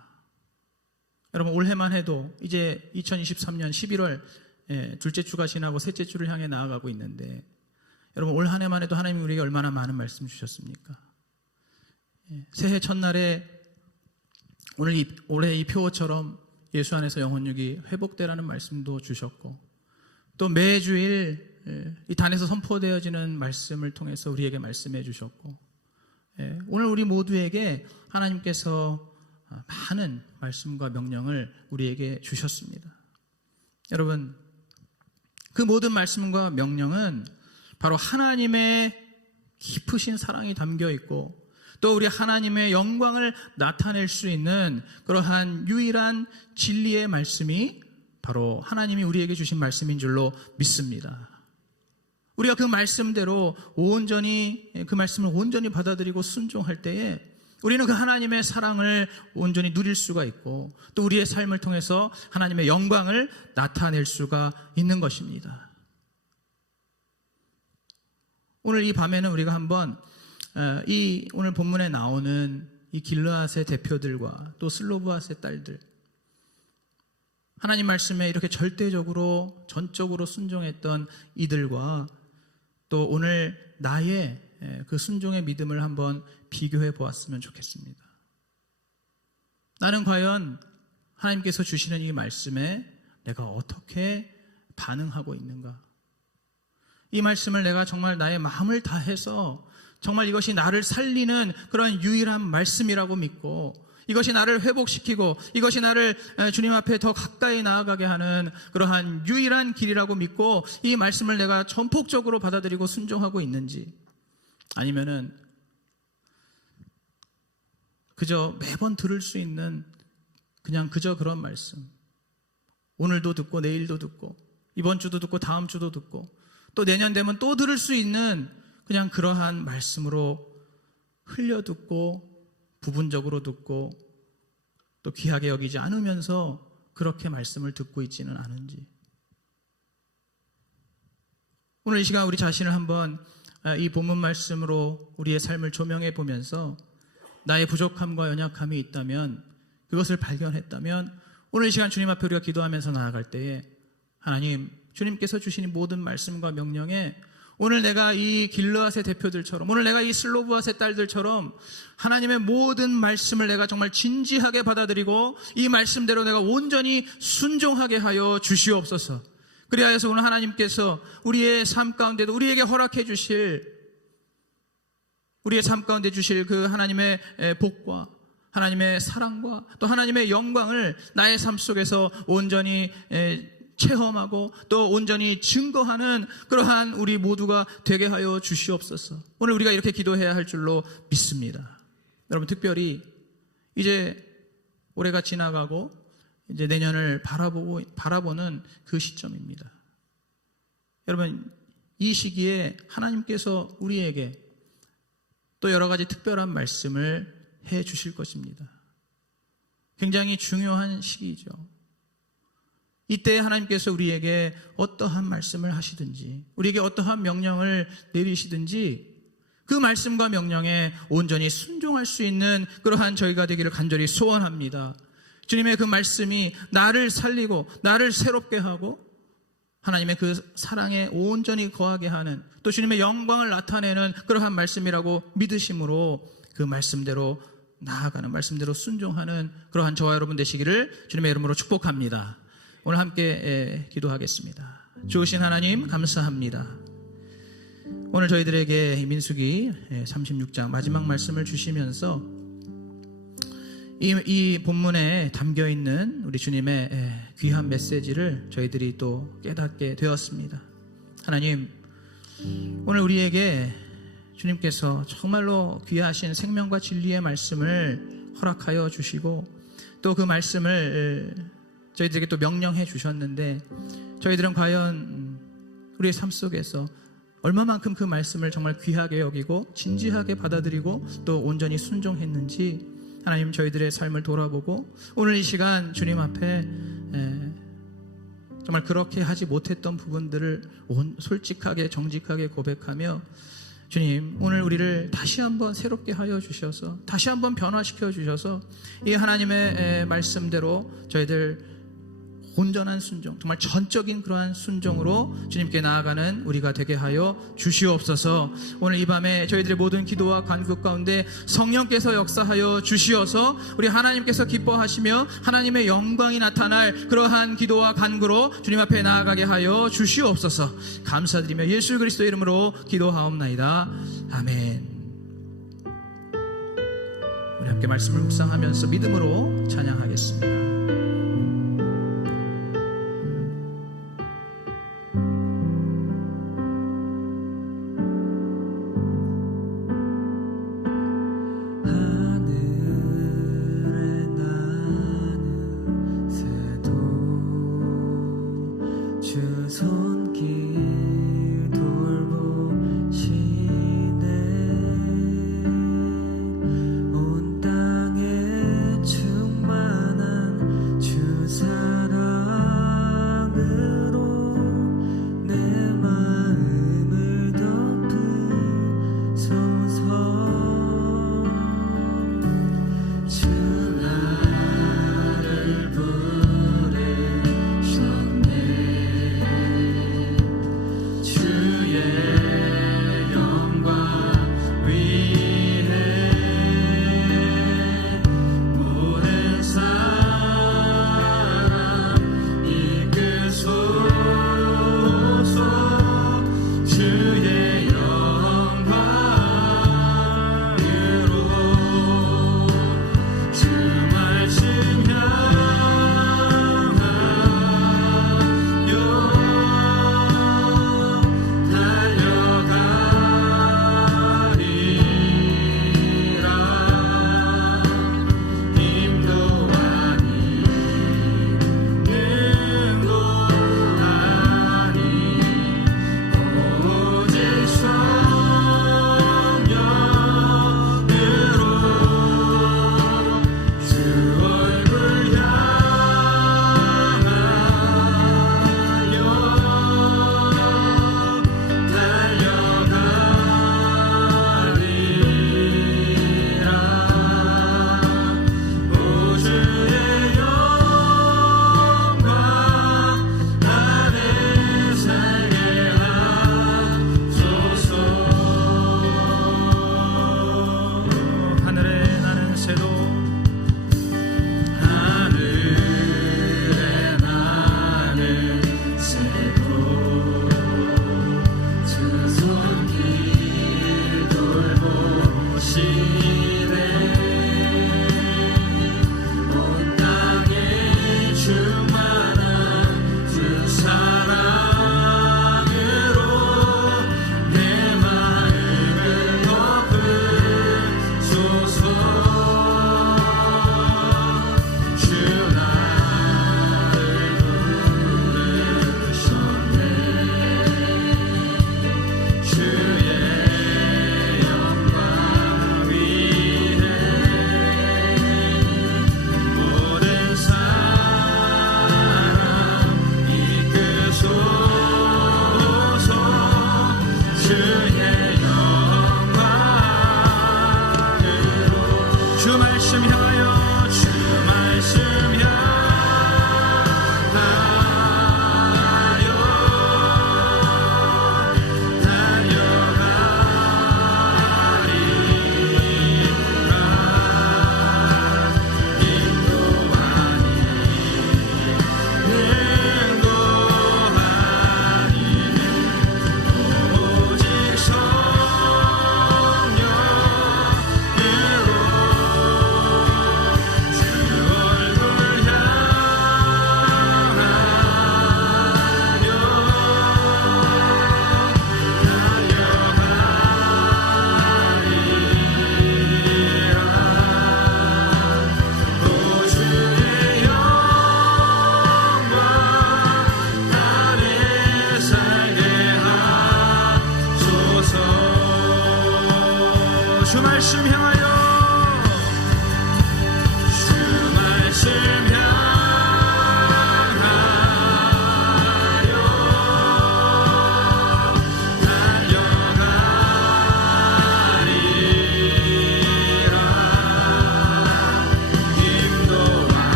여러분, 올해만 해도 이제 2023년 11월 둘째 주가 지나고 셋째 주를 향해 나아가고 있는데, 여러분, 올 한 해만 해도 하나님이 우리에게 얼마나 많은 말씀 주셨습니까? 새해 첫날에 올해 이 표어처럼 예수 안에서 영혼육이 회복되라는 말씀도 주셨고, 또 매주일 이 단에서 선포되어지는 말씀을 통해서 우리에게 말씀해 주셨고, 오늘 우리 모두에게 하나님께서 많은 말씀과 명령을 우리에게 주셨습니다. 여러분, 그 모든 말씀과 명령은 바로 하나님의 깊으신 사랑이 담겨 있고 또 우리 하나님의 영광을 나타낼 수 있는 그러한 유일한 진리의 말씀이 바로 하나님이 우리에게 주신 말씀인 줄로 믿습니다. 우리가 그 말씀대로 그 말씀을 온전히 받아들이고 순종할 때에 우리는 그 하나님의 사랑을 온전히 누릴 수가 있고 또 우리의 삶을 통해서 하나님의 영광을 나타낼 수가 있는 것입니다. 오늘 이 밤에는 우리가 한번 이 오늘 본문에 나오는 이 길르앗의 대표들과 또 슬로브앗의 딸들, 하나님 말씀에 이렇게 절대적으로 전적으로 순종했던 이들과 또 오늘 나의 그 순종의 믿음을 한번 비교해 보았으면 좋겠습니다. 나는 과연 하나님께서 주시는 이 말씀에 내가 어떻게 반응하고 있는가? 이 말씀을 내가 정말 나의 마음을 다해서 정말 이것이 나를 살리는 그런 유일한 말씀이라고 믿고 이것이 나를 회복시키고 이것이 나를 주님 앞에 더 가까이 나아가게 하는 그러한 유일한 길이라고 믿고 이 말씀을 내가 전폭적으로 받아들이고 순종하고 있는지, 아니면은 그저 매번 들을 수 있는 그냥 그저 그런 말씀, 오늘도 듣고 내일도 듣고 이번 주도 듣고 다음 주도 듣고 또 내년 되면 또 들을 수 있는 그냥 그러한 말씀으로 흘려 듣고 부분적으로 듣고 또 귀하게 여기지 않으면서 그렇게 말씀을 듣고 있지는 않은지, 오늘 이 시간 우리 자신을 한번 이 본문 말씀으로 우리의 삶을 조명해 보면서 나의 부족함과 연약함이 있다면, 그것을 발견했다면 오늘 이 시간 주님 앞에 우리가 기도하면서 나아갈 때에 하나님, 주님께서 주신 이 모든 말씀과 명령에 오늘 내가 이 길르앗의 대표들처럼, 오늘 내가 이 슬로브앗의 딸들처럼 하나님의 모든 말씀을 내가 정말 진지하게 받아들이고 이 말씀대로 내가 온전히 순종하게 하여 주시옵소서. 그리하여서 오늘 하나님께서 우리의 삶 가운데도 우리에게 허락해 주실, 우리의 삶 가운데 주실 그 하나님의 복과 하나님의 사랑과 또 하나님의 영광을 나의 삶 속에서 온전히 체험하고 또 온전히 증거하는 그러한 우리 모두가 되게 하여 주시옵소서. 오늘 우리가 이렇게 기도해야 할 줄로 믿습니다. 여러분, 특별히 이제 올해가 지나가고 이제 내년을 바라보는 그 시점입니다. 여러분, 이 시기에 하나님께서 우리에게 또 여러 가지 특별한 말씀을 해 주실 것입니다. 굉장히 중요한 시기죠. 이때 하나님께서 우리에게 어떠한 말씀을 하시든지 우리에게 어떠한 명령을 내리시든지 그 말씀과 명령에 온전히 순종할 수 있는 그러한 저희가 되기를 간절히 소원합니다. 주님의 그 말씀이 나를 살리고 나를 새롭게 하고 하나님의 그 사랑에 온전히 거하게 하는 또 주님의 영광을 나타내는 그러한 말씀이라고 믿으심으로 그 말씀대로 나아가는, 말씀대로 순종하는 그러한 저와 여러분 되시기를 주님의 이름으로 축복합니다. 오늘 함께 기도하겠습니다. 좋으신 하나님 감사합니다. 오늘 저희들에게 민수기 36장 마지막 말씀을 주시면서 이 본문에 담겨있는 우리 주님의 귀한 메시지를 저희들이 또 깨닫게 되었습니다. 하나님, 오늘 우리에게 주님께서 정말로 귀하신 생명과 진리의 말씀을 허락하여 주시고 또 그 말씀을 저희들에게 또 명령해 주셨는데 저희들은 과연 우리의 삶 속에서 얼마만큼 그 말씀을 정말 귀하게 여기고 진지하게 받아들이고 또 온전히 순종했는지 하나님 저희들의 삶을 돌아보고 오늘 이 시간 주님 앞에 정말 그렇게 하지 못했던 부분들을 솔직하게 정직하게 고백하며 주님, 오늘 우리를 다시 한번 새롭게 하여 주셔서 다시 한번 변화시켜 주셔서 이 하나님의 말씀대로 저희들 온전한 순종, 정말 전적인 그러한 순종으로 주님께 나아가는 우리가 되게 하여 주시옵소서. 오늘 이 밤에 저희들의 모든 기도와 간구 가운데 성령께서 역사하여 주시어서 우리 하나님께서 기뻐하시며 하나님의 영광이 나타날 그러한 기도와 간구로 주님 앞에 나아가게 하여 주시옵소서. 감사드리며 예수 그리스도의 이름으로 기도하옵나이다. 아멘. 우리 함께 말씀을 묵상하면서 믿음으로 찬양하겠습니다.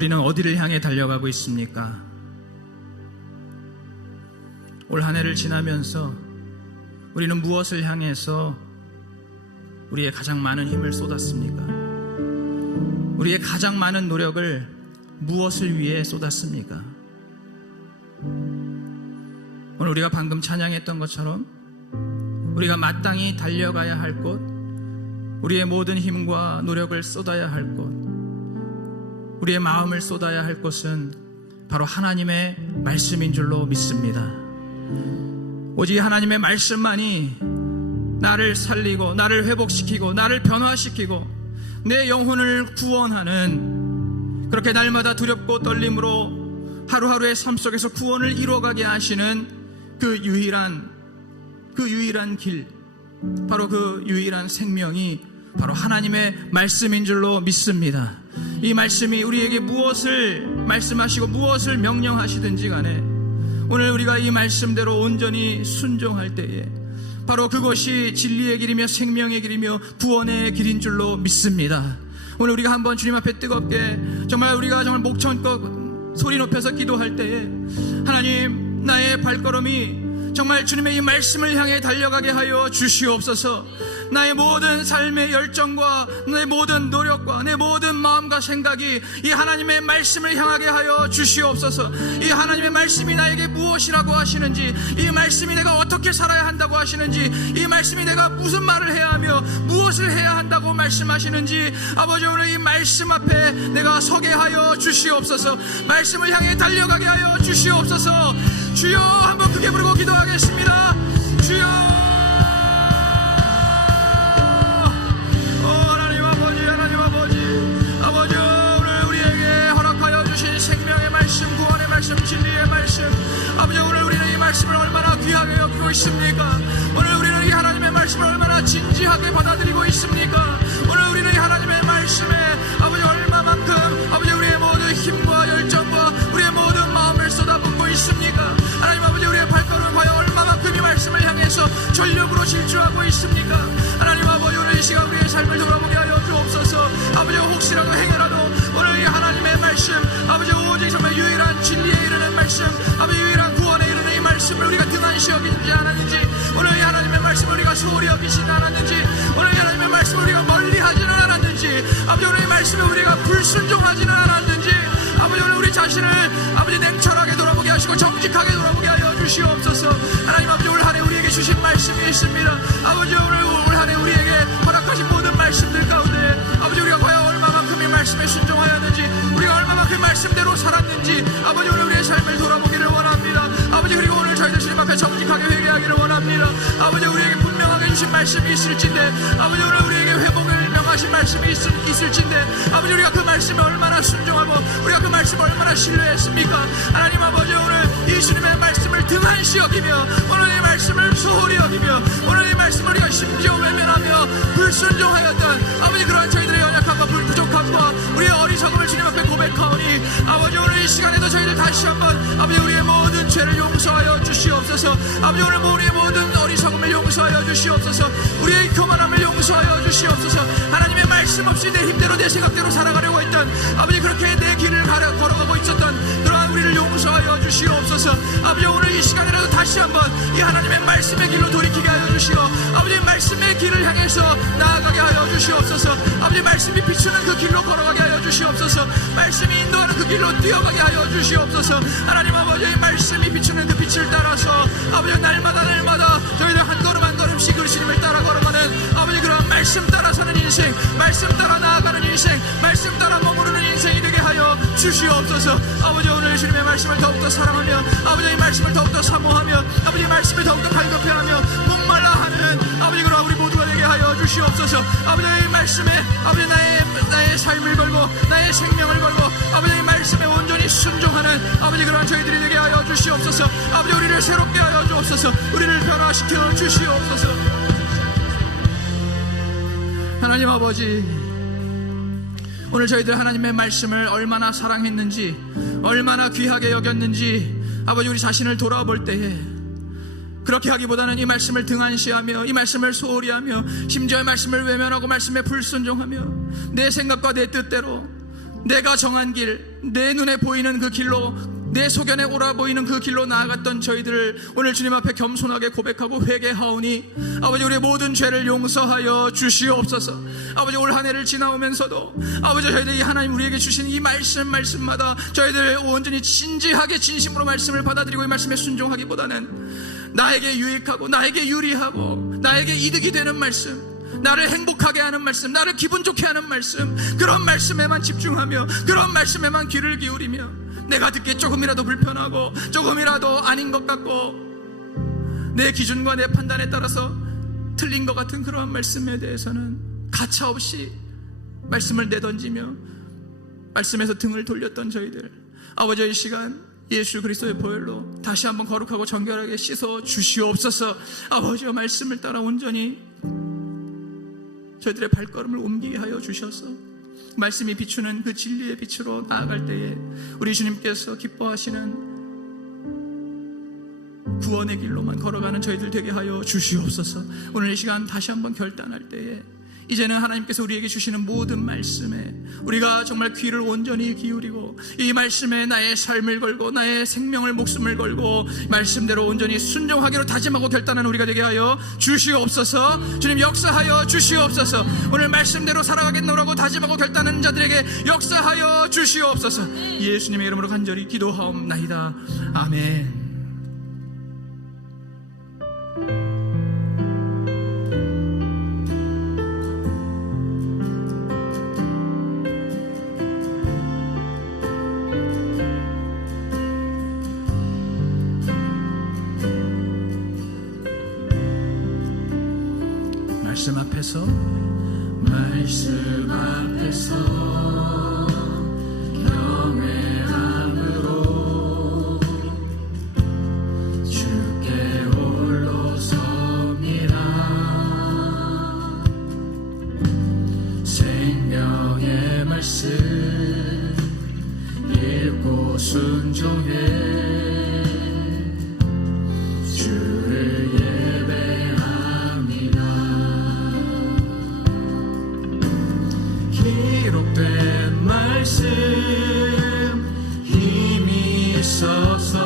우리는 어디를 향해 달려가고 있습니까? 올 한 해를 지나면서 우리는 무엇을 향해서 우리의 가장 많은 힘을 쏟았습니까? 우리의 가장 많은 노력을 무엇을 위해 쏟았습니까? 오늘 우리가 방금 찬양했던 것처럼 우리가 마땅히 달려가야 할 곳, 우리의 모든 힘과 노력을 쏟아야 할 곳, 우리의 마음을 쏟아야 할 곳은 바로 하나님의 말씀인 줄로 믿습니다. 오직 하나님의 말씀만이 나를 살리고 나를 회복시키고 나를 변화시키고 내 영혼을 구원하는, 그렇게 날마다 두렵고 떨림으로 하루하루의 삶 속에서 구원을 이루어가게 하시는 그 유일한 길, 바로 그 유일한 생명이 바로 하나님의 말씀인 줄로 믿습니다. 이 말씀이 우리에게 무엇을 말씀하시고 무엇을 명령하시든지 간에 오늘 우리가 이 말씀대로 온전히 순종할 때에 바로 그것이 진리의 길이며 생명의 길이며 구원의 길인 줄로 믿습니다. 오늘 우리가 한번 주님 앞에 뜨겁게 정말 우리가 정말 목청껏 소리 높여서 기도할 때에 하나님, 나의 발걸음이 정말 주님의 이 말씀을 향해 달려가게 하여 주시옵소서. 나의 모든 삶의 열정과 내 모든 노력과 내 모든 마음과 생각이 이 하나님의 말씀을 향하게 하여 주시옵소서. 이 하나님의 말씀이 나에게 무엇이라고 하시는지, 이 말씀이 내가 어떻게 살아야 한다고 하시는지, 이 말씀이 내가 무슨 말을 해야 하며 무엇을 해야 한다고 말씀하시는지, 아버지 오늘 이 말씀 앞에 내가 서게 하여 주시옵소서. 말씀을 향해 달려가게 하여 주시옵소서. 주여, 한번 크게 부르고 기도하겠습니다. 주여, 하나님 아버지, 하나님 아버지, 아버지 오늘 우리에게 허락하여 주신 생명의 말씀, 구원의 말씀, 진리의 말씀, 아버지 오늘 우리는 이 말씀을 얼마나 귀하게 여기고 있습니까? 오늘 우리는 이 하나님의 말씀을 얼마나 진지하게 받아들이고 있습니까? 오늘 우리는 이 하나님의 말씀에 아버지 얼마만큼 아버지 우리의 모든 힘과 열정과 우리의 모든 마음을 쏟아붓고 있습니까? 하나님 아버지, 우리의 발걸음을 과연 얼마만큼 이 말씀을 향해서 전력으로 질주하고 있습니까? 하나님 아버지, 오늘 이 시간 우리의 삶을 돌아보게 하여 주옵소서. 아버지 혹시라도 행여라도 오늘 이 하나님의 말씀, 아버지 오직 정말 유일한 진리에 이르는 말씀, 아버지 유일한 구원에 이르는 이 말씀을 우리가 등한시 여기지 않았는지, 오늘 이 하나님의 말씀을 우리가 소홀히 여기지 않았는지, 오늘 이 하나님의 말씀을 우리가 멀리하지는 않았는지, 아버지 오늘 이 말씀에 우리가 불순종하지는 않았는지, 아버지 오늘 우리 자신을 아버지 냉철하게 돌아보게 하시고 정직하게 돌아보게 하여 주시옵소서. 하나님 아버지, 올 한 해 우리에게 주신 말씀이 있습니다. 아버지 오늘 올 한 해 우리에게 허락하신 모든 말씀들 가운데 아버지 우리가 과연 얼마만큼 이 말씀에 순종하였는지, 우리가 얼마만큼 이 말씀대로 살았는지 아버지 오늘 우리의 삶을 돌아보기를 원합니다. 아버지, 그리고 오늘 저희들 주님 앞에 정직하게 회개하기를 원합니다. 아버지 우리에게 분명하게 주신 말씀이 있을진데, 아버지 오늘 우리에게 회복을 명하신 말씀이 있을진데, 아버지 우리가 그 말씀에 얼마나 순종하고 우리가 그 말씀을 얼마나 신뢰했습니까? 하나님 아버지, 오늘 이 주님의 말씀을 등한시 여기며 오늘 이 말씀을 소홀히 여기며 오늘 이 말씀을 우리가 심지어 외면하며 불순종하였던 아버지 그러한 저희들의 연약함과 부족함과 우리의 어리석음을 주님 앞에 고백하오니, 아버지 오늘 이 시간에도 저희들 다시 한번 아버지 우리의 모든 죄를 용서하여 주시옵소서. 아버지 오늘 우리의 모든 어리석음을 용서하여 주시옵소서. 우리의 교만함을 용서하여 주시옵소서. 하나님의 말씀 없이 내 힘대로 내 생각대로 살아가려고 했던 아버지, 그렇게 내 길을 걸어가고 있었던 그러한 우리를 용서하여 주시옵소서. 아버지 오늘 이 시간이라도 다시 한번 이 하나님의 말씀의 길로 돌이키게 하여 주시고 아버지 말씀의 길을 향해서 나아가게 하여 주시옵소서. 아버지 말씀이 비추는 그 길로 걸어가게 하여 주시옵소서. 말씀이 인도하는 그 길로 뛰어가게 하여 주시옵소서. 하나님 아버지, 이 말씀이 비추는 그 빛을 따라서 아버지 날마다 저희들 한 걸음 한 걸음씩 그 주님을 따라 걸어가는 아버지 그런 말씀 따라 사는 인생, 말씀 따라 나아가는 인생, 말씀 따라 머무르는 인생이 되게 하여 주시옵소서. 아버지 오늘 주님의 말씀을 더욱더 사랑하며 아버지 이 말씀을 더욱더 사모하며 아버지 이 말씀을 더욱더 갈급해하며 목말라 하는 아버지 그런 우리 모두가 되게 하여 주시옵소서. 아버지 이 말씀에 아버지 나의 삶을 걸고 나의 생명을 걸고 아버지 이 말씀에 온전히 순종하는 아버지 그런 저희들이 되게 하여 주시옵소서. 아버지 우리를 새롭게 하여 주옵소서. 우리를 변화시켜 주시옵소서. 하나님 아버지, 오늘 저희들 하나님의 말씀을 얼마나 사랑했는지 얼마나 귀하게 여겼는지 아버지 우리 자신을 돌아볼 때에 그렇게 하기보다는 이 말씀을 등한시하며 이 말씀을 소홀히 하며 심지어 이 말씀을 외면하고 말씀에 불순종하며 내 생각과 내 뜻대로 내가 정한 길, 내 눈에 보이는 그 길로, 내 소견에 옳아 보이는 그 길로 나아갔던 저희들을 오늘 주님 앞에 겸손하게 고백하고 회개하오니 아버지 우리의 모든 죄를 용서하여 주시옵소서. 아버지 올 한 해를 지나오면서도 아버지 저희들이 하나님 우리에게 주신 이 말씀마다 저희들 온전히 진지하게 진심으로 말씀을 받아들이고 이 말씀에 순종하기보다는 나에게 유익하고 나에게 유리하고 나에게 이득이 되는 말씀, 나를 행복하게 하는 말씀, 나를 기분 좋게 하는 말씀, 그런 말씀에만 집중하며 그런 말씀에만 귀를 기울이며 내가 듣기에 조금이라도 불편하고 조금이라도 아닌 것 같고 내 기준과 내 판단에 따라서 틀린 것 같은 그러한 말씀에 대해서는 가차없이 말씀을 내던지며 말씀에서 등을 돌렸던 저희들, 아버지 이 시간 예수 그리스도의 보혈로 다시 한번 거룩하고 정결하게 씻어 주시옵소서. 아버지의 말씀을 따라 온전히 저희들의 발걸음을 옮기게 하여 주셔서 말씀이 비추는 그 진리의 빛으로 나아갈 때에 우리 주님께서 기뻐하시는 구원의 길로만 걸어가는 저희들 되게 하여 주시옵소서. 오늘 이 시간 다시 한번 결단할 때에 이제는 하나님께서 우리에게 주시는 모든 말씀에 우리가 정말 귀를 온전히 기울이고 이 말씀에 나의 삶을 걸고 나의 생명을 목숨을 걸고 말씀대로 온전히 순종하기로 다짐하고 결단하는 우리가 되게 하여 주시옵소서. 주님 역사하여 주시옵소서. 오늘 말씀대로 살아가겠노라고 다짐하고 결단하는 자들에게 역사하여 주시옵소서. 예수님의 이름으로 간절히 기도하옵나이다. 아멘. 말씀 앞에서 경외함으로 주께 홀로 섭니다. 생명의 말씀 읽고 순종해 힘이 있어서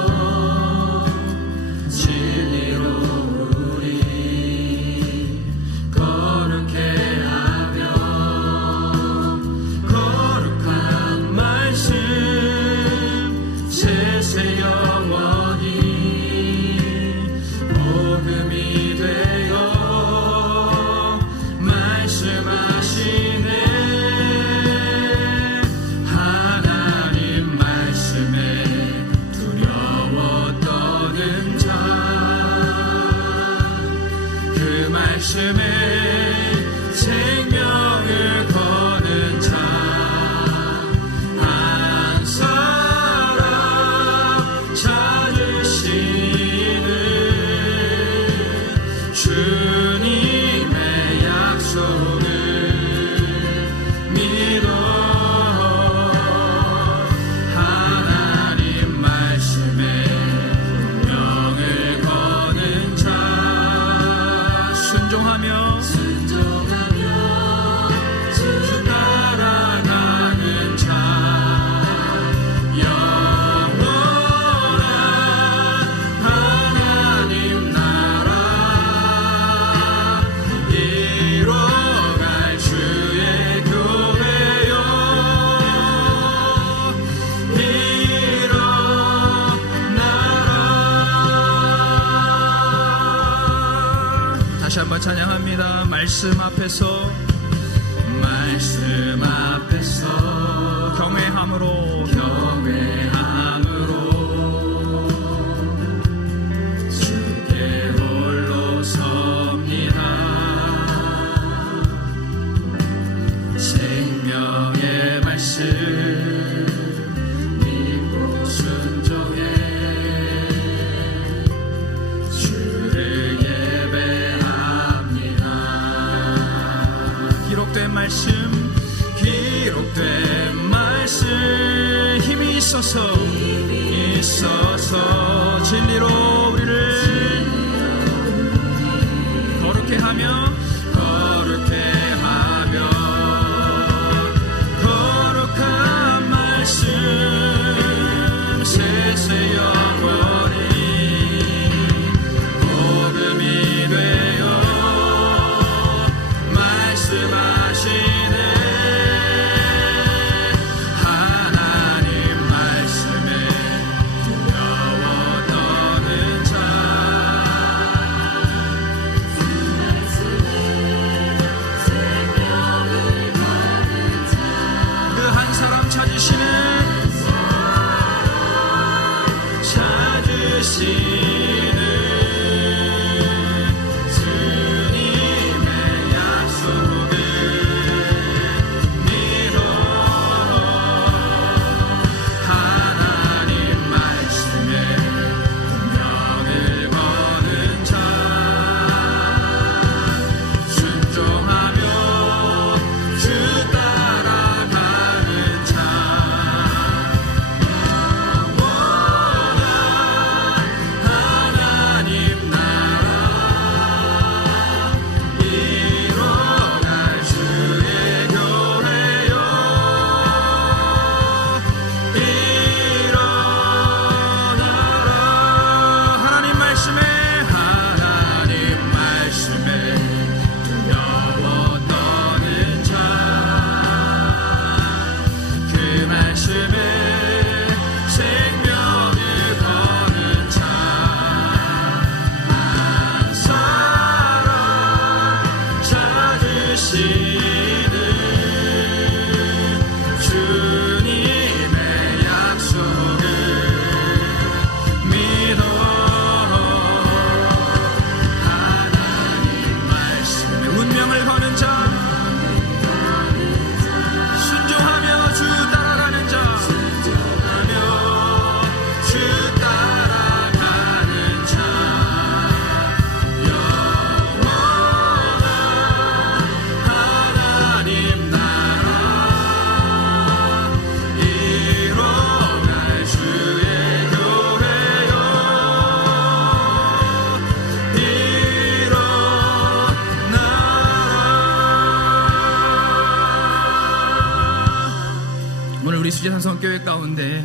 진리로 우리 거룩해 하며 거룩한 말씀 세세 영원히 복음이 되어 말씀하시네. 말씀에 생명을 거는 자 한 사람 찾으시는 주님의 약속을 믿어 하나님 말씀에 운명을 거는 자 순종하며 주 따라가는 자 영원한 하나님 나라 이뤄갈 주의 교회요 일어나라. 다시 한번 찬양합니다. 말씀 앞에서 경외함으로 주께 홀로 섭니다. 생명의 말씀 믿고 순종해 주를 예배합니다. 기록된 말씀 수지산성교회 가운데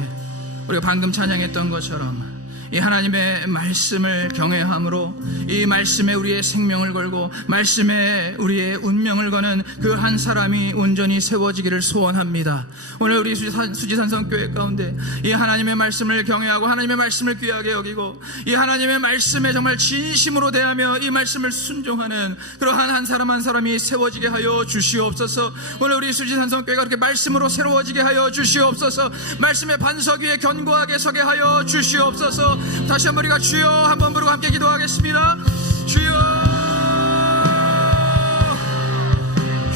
우리가 방금 찬양했던 것처럼 이 하나님의 말씀을 경외함으로 이 말씀에 우리의 생명을 걸고 말씀에 우리의 운명을 거는 그 한 사람이 온전히 세워지기를 소원합니다. 오늘 우리 수지산성교회 가운데 이 하나님의 말씀을 경외하고 하나님의 말씀을 귀하게 여기고 이 하나님의 말씀에 정말 진심으로 대하며 이 말씀을 순종하는 그러한 한 사람 한 사람이 세워지게 하여 주시옵소서. 오늘 우리 수지산성교회가 그렇게 말씀으로 새로워지게 하여 주시옵소서. 말씀의 반석 위에 견고하게 서게 하여 주시옵소서. 다시 한번 우리가 주여 한번 부르고 함께 기도하겠습니다. 주여,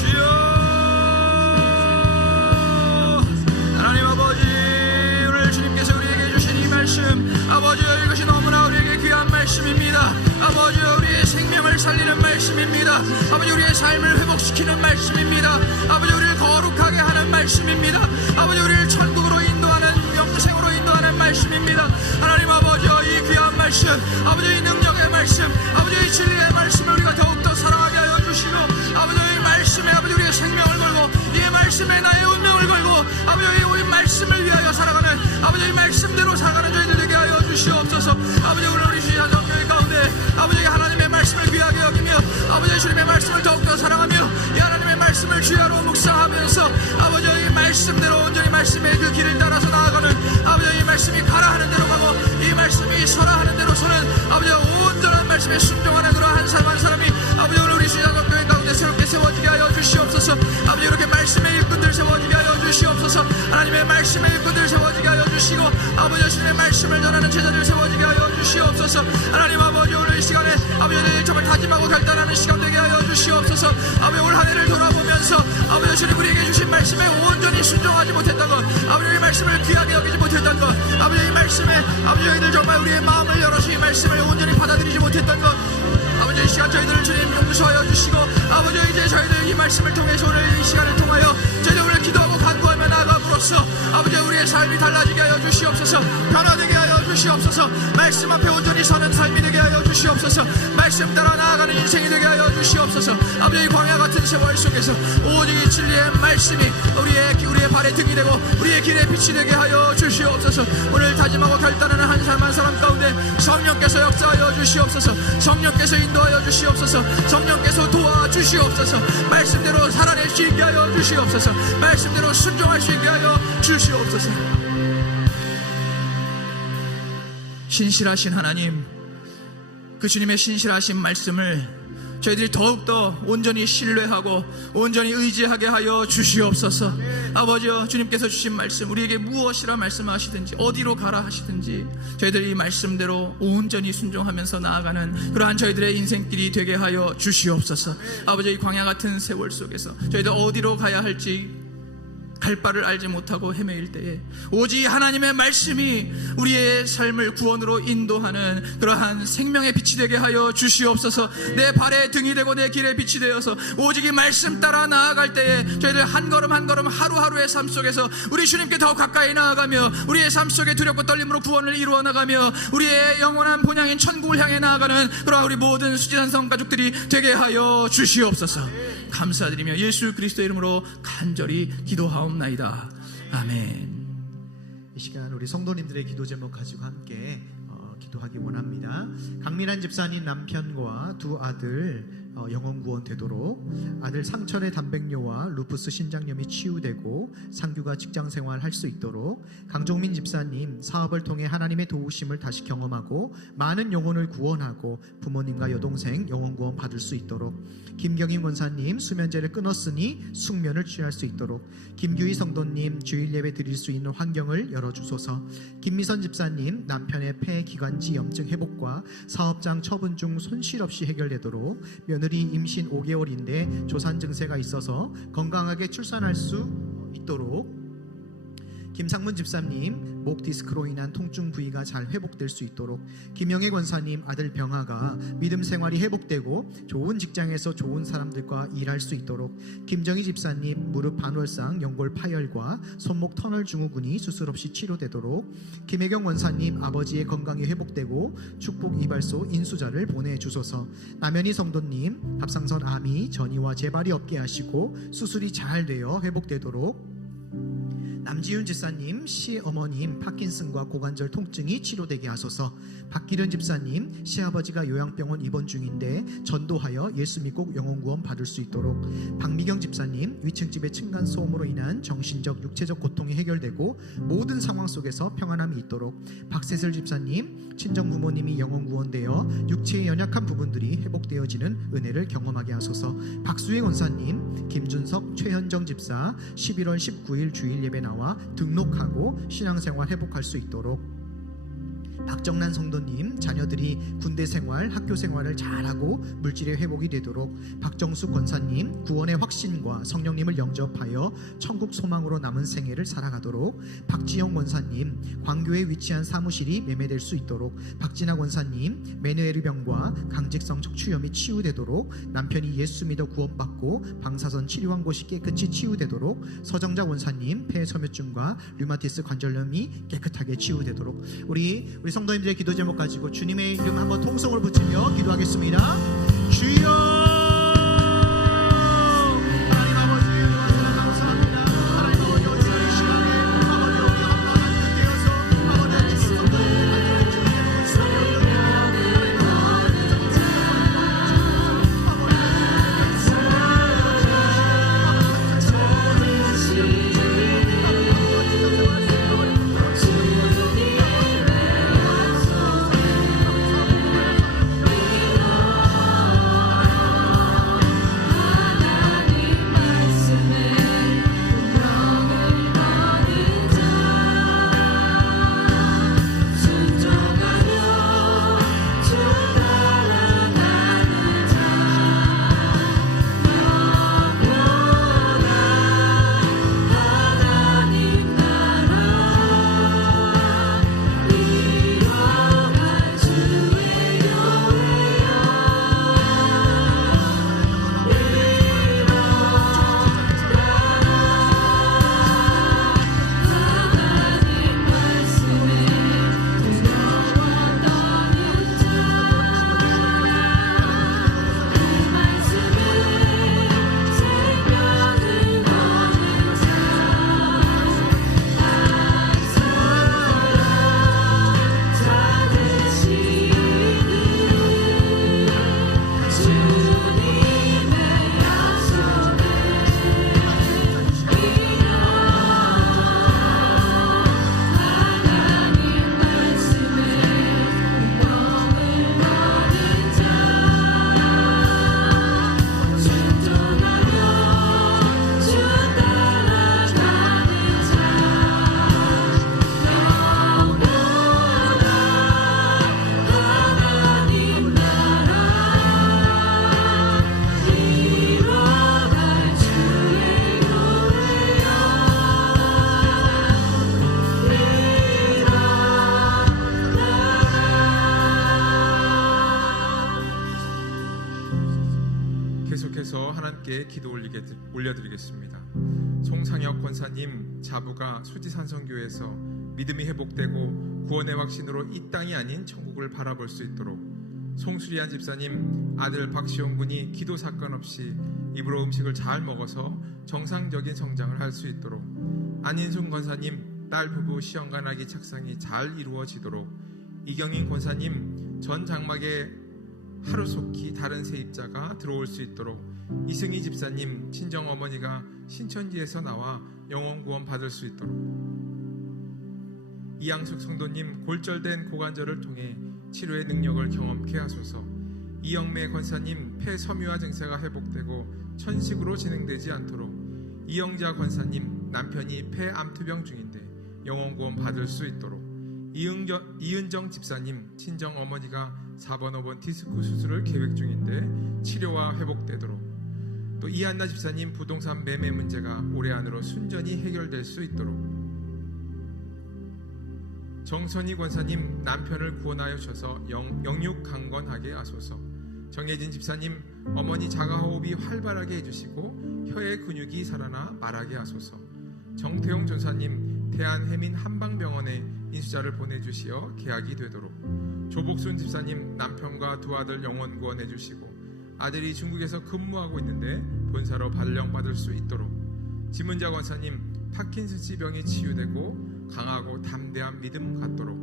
주여. 하나님 아버지, 오늘 주님께서 우리에게 주신 이 말씀, 아버지여, 이것이 너무나 우리에게 귀한 말씀입니다. 아버지여, 우리의 생명을 살리는 말씀입니다. 아버지, 우리의 삶을 회복시키는 말씀입니다. 아버지, 우리를 거룩하게 하는 말씀입니다. 아버지, 우리를 천국으로 인도하는, 영생으로 인도하는 말씀입니다. 하나님 아버지여, 이 귀한 말씀, 아버지, 이 능력의 말씀, 아버지, 이 진리의 말씀을 우리가 더욱더 사랑하게 하여 주시고, 아버지, 이 말씀에 아버지 우리의 생명을 걸고 이 말씀에 나의 운명을 걸고 아버지, 이 말씀을 위하여 살아가는 아버지, 이 말씀대로 살아가는 저희들 되게 하여 주시옵소서. 아버지, 오늘 우리 수지산성교회 가운데 아버지, 하나님의 말씀을 귀하게 여기며 아버지, 주님의 말씀을 더욱더 사랑하며 이 하나님의 말씀을 주야로 묵상하면서 아버지, 이 말씀대로 온전히 말씀의 그 길을 따라서 나아가는 아버지, 이 말씀이 가라 하는 대로 가고 이 말씀이 서라 하는 대로 서는 아버지, 온전한 말씀에 순종하는 그러한 한 사람 한 사람이 아버지, 오늘 우리 수지산성교회 가운데 새롭게 세워지게 하여 주시옵소서. 아버지, 이렇게 말씀의 일꾼들 세워지게 하여 주시옵소서. 하나님의 말씀의 일꾼들 세워지게 하여 주시고 아버지, 주님의 말씀을 전하는 제자들 세워지게 하여 주시옵소서. 하나님 아버지, 오늘 이 시간에 아버지, 정말 다짐하고 결단하는 시간 되게 하여 주시옵소서. 아버지, 올 한 해를 돌아보면서 아버지, 주님 우리에게 주신 말씀에 온전히 순종하지 못했던 것, 아버지, 이 말씀을 귀하게 여기지 못했던 것, 아버지, 이 말씀에 아버지, 저희들 정말 우리의 마음을 열어서 이 말씀을 온전히 받아들이지 못했던 것, 아버지, 이 시간 저희들을 주님 용서하여 주시고 아버지, 이제 저희들 이 말씀을 통해서 오늘 이 시간을 통하여 저희들 오늘 기도하고 간구하며 나아감으로써 아버지, 우리의 삶이 달라지게 하여 주시옵소서. 변화되게 하여 주시옵소서. 말씀 앞에 온전히 서는 삶이 되게 하여 주시옵소서. 말씀 따라 나아가는 인생이 되게 하여 주시옵소서. 아버지, 이 광야 같은 세월 속에서 오직 이 진리의 말씀이 우리의 발에 등이 되고 우리의 길에 빛이 되게 하여 주시옵소서. 오늘 다짐하고 결단하는 한 사람 한 사람 가운데 성령께서 역사하여 주시옵소서. 성령께서 인도하여 주시옵소서. 성령께서 도와주시옵소서. 말씀대로 살아낼 수 있게 하여 주시옵소서. 말씀대로 순종할 수 있게 하여 주시옵소서. 신실하신 하나님, 그 주님의 신실하신 말씀을 저희들이 더욱더 온전히 신뢰하고 온전히 의지하게 하여 주시옵소서. 아버지여, 주님께서 주신 말씀, 우리에게 무엇이라 말씀하시든지 어디로 가라 하시든지 저희들이 이 말씀대로 온전히 순종하면서 나아가는 그러한 저희들의 인생길이 되게 하여 주시옵소서. 아버지, 이 광야 같은 세월 속에서 저희들 어디로 가야 할지 갈 바를 알지 못하고 헤매일 때에 오직 하나님의 말씀이 우리의 삶을 구원으로 인도하는 그러한 생명의 빛이 되게 하여 주시옵소서. 내 발의 등이 되고 내 길의 빛이 되어서 오직 이 말씀 따라 나아갈 때에 저희들 한 걸음 한 걸음 하루하루의 삶 속에서 우리 주님께 더 가까이 나아가며 우리의 삶 속에 두렵고 떨림으로 구원을 이루어 나가며 우리의 영원한 본향인 천국을 향해 나아가는 그러한 우리 모든 수지산성 가족들이 되게 하여 주시옵소서. 감사드리며 예수 그리스도의 이름으로 간절히 기도하옵나이다. 아멘. 이 시간 우리 성도님들의 기도 제목 가지고 함께 기도하기 원합니다. 강민환 집사님 남편과 두 아들 영혼 구원 되도록, 아들 상철의 단백뇨와 루푸스 신장염이 치유되고 상규가 직장 생활 할 수 있도록, 강종민 집사님 사업을 통해 하나님의 도우심을 다시 경험하고 많은 영혼을 구원하고 부모님과 여동생 영혼 구원 받을 수 있도록, 김경임 권사님 수면제를 끊었으니 숙면을 취할 수 있도록, 김규희 성도님 주일 예배 드릴 수 있는 환경을 열어주소서. 김미선 집사님 남편의 폐 기관지 염증 회복과 사업장 처분 중 손실 없이 해결되도록, 며느리 임신 5개월인데 조산 증세가 있어서 건강하게 출산할 수 있도록, 김상문 집사님 목 디스크로 인한 통증 부위가 잘 회복될 수 있도록, 김영애 권사님 아들 병아가 믿음 생활이 회복되고 좋은 직장에서 좋은 사람들과 일할 수 있도록, 김정희 집사님 무릎 반월상 연골 파열과 손목 터널 증후군이 수술 없이 치료되도록, 김혜경 권사님 아버지의 건강이 회복되고 축복 이발소 인수자를 보내주소서. 남현희 성도님 갑상선 암이 전이와 재발이 없게 하시고 수술이 잘 되어 회복되도록, 남지윤 집사님 시어머님 파킨슨과 고관절 통증이 치료되게 하소서. 박기련 집사님 시아버지가 요양병원 입원 중인데 전도하여 예수 믿고 영혼 구원 받을 수 있도록. 박미경 집사님 위층집의 층간 소음으로 인한 정신적 육체적 고통이 해결되고 모든 상황 속에서 평안함이 있도록. 박세슬 집사님 친정 부모님이 영혼 구원되어 육체의 연약한 부분들이 회복되어지는 은혜를 경험하게 하소서. 박수혜 권사님, 김준석, 최현정 집사 11월 19일 주일 예배 나와 등록하고 신앙생활 회복할 수 있도록. 박정란 성도님 자녀들이 군대 생활, 학교 생활을 잘하고 물질의 회복이 되도록. 박정수 권사님 구원의 확신과 성령님을 영접하여 천국 소망으로 남은 생애를 살아가도록. 박지영 권사님 광교에 위치한 사무실이 매매될 수 있도록. 박진아 권사님 메누에르병과 강직성 척추염이 치유되도록. 남편이 예수 믿어 구원받고 방사선 치료한 곳이 깨끗이 치유되도록. 서정자 권사님 폐섬유증과 류마티스 관절염이 깨끗하게 치유되도록. 우리 성도님들의 기도 제목 가지고 주님의 이름 한번 통성을 붙이며 기도하겠습니다. 주여 하나님 아버지 감사합니다. 하나님 아버지 오늘 이 시간에 아버지 우리 하나님 되어서 아버지 계속해서 하나님께 기도 올려드리겠습니다. 송상혁 권사님 자부가 수지산성교회에서 믿음이 회복되고 구원의 확신으로 이 땅이 아닌 천국을 바라볼 수 있도록. 송수리안 집사님 아들 박시용 군이 기도 사건 없이 입으로 음식을 잘 먹어서 정상적인 성장을 할 수 있도록. 안인순 권사님 딸 부부 시험관하기 착상이 잘 이루어지도록. 이경인 권사님 전 장막에 하루속히 다른 세입자가 들어올 수 있도록. 이승희 집사님 친정어머니가 신천지에서 나와 영혼 구원 받을 수 있도록. 이양숙 성도님 골절된 고관절을 통해 치료의 능력을 경험케 하소서. 이영매 권사님 폐 섬유화 증세가 회복되고 천식으로 진행되지 않도록. 이영자 권사님 남편이 폐 암투병 중인데 영혼 구원 받을 수 있도록. 이은정 집사님 친정 어머니가 4번 5번 디스크 수술을 계획 중인데 치료와 회복되도록. 또 이한나 집사님 부동산 매매 문제가 올해 안으로 순전히 해결될 수 있도록. 정선희 권사님 남편을 구원하여 주셔서 영육 강건하게 하소서. 정혜진 집사님 어머니 자가호흡이 활발하게 해주시고 혀의 근육이 살아나 말하게 하소서. 정태용 전사님 대한해민 한방병원에 인수자를 보내주시어 계약이 되도록. 조복순 집사님 남편과 두 아들 영혼 구원해 주시고 아들이 중국에서 근무하고 있는데 본사로 발령받을 수 있도록. 지문자 권사님 파킨슨씨 병이 치유되고 강하고 담대한 믿음 갖도록,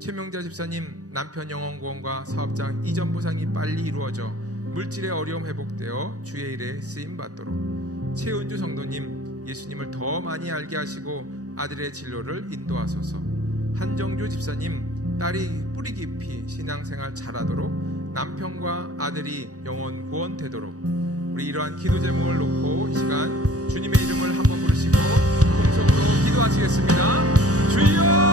최명자 집사님 남편 영혼 구원과 사업장 이전 보상이 빨리 이루어져 물질의 어려움 회복되어 주의 일에 쓰임 받도록, 최은주 성도님 예수님을 더 많이 알게 하시고 아들의 진로를 인도하소서. 한정주 집사님 딸이 뿌리 깊이 신앙생활 잘하도록 남편과 아들이 영혼 구원되도록, 우리 이러한 기도 제목을 놓고 이 시간 주님의 이름을 한번 부르시고 통성으로 기도하시겠습니다. 주여!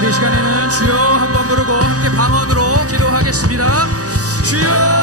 이 시간에는 주여 한번 부르고 함께 방언으로 기도하겠습니다. 주여!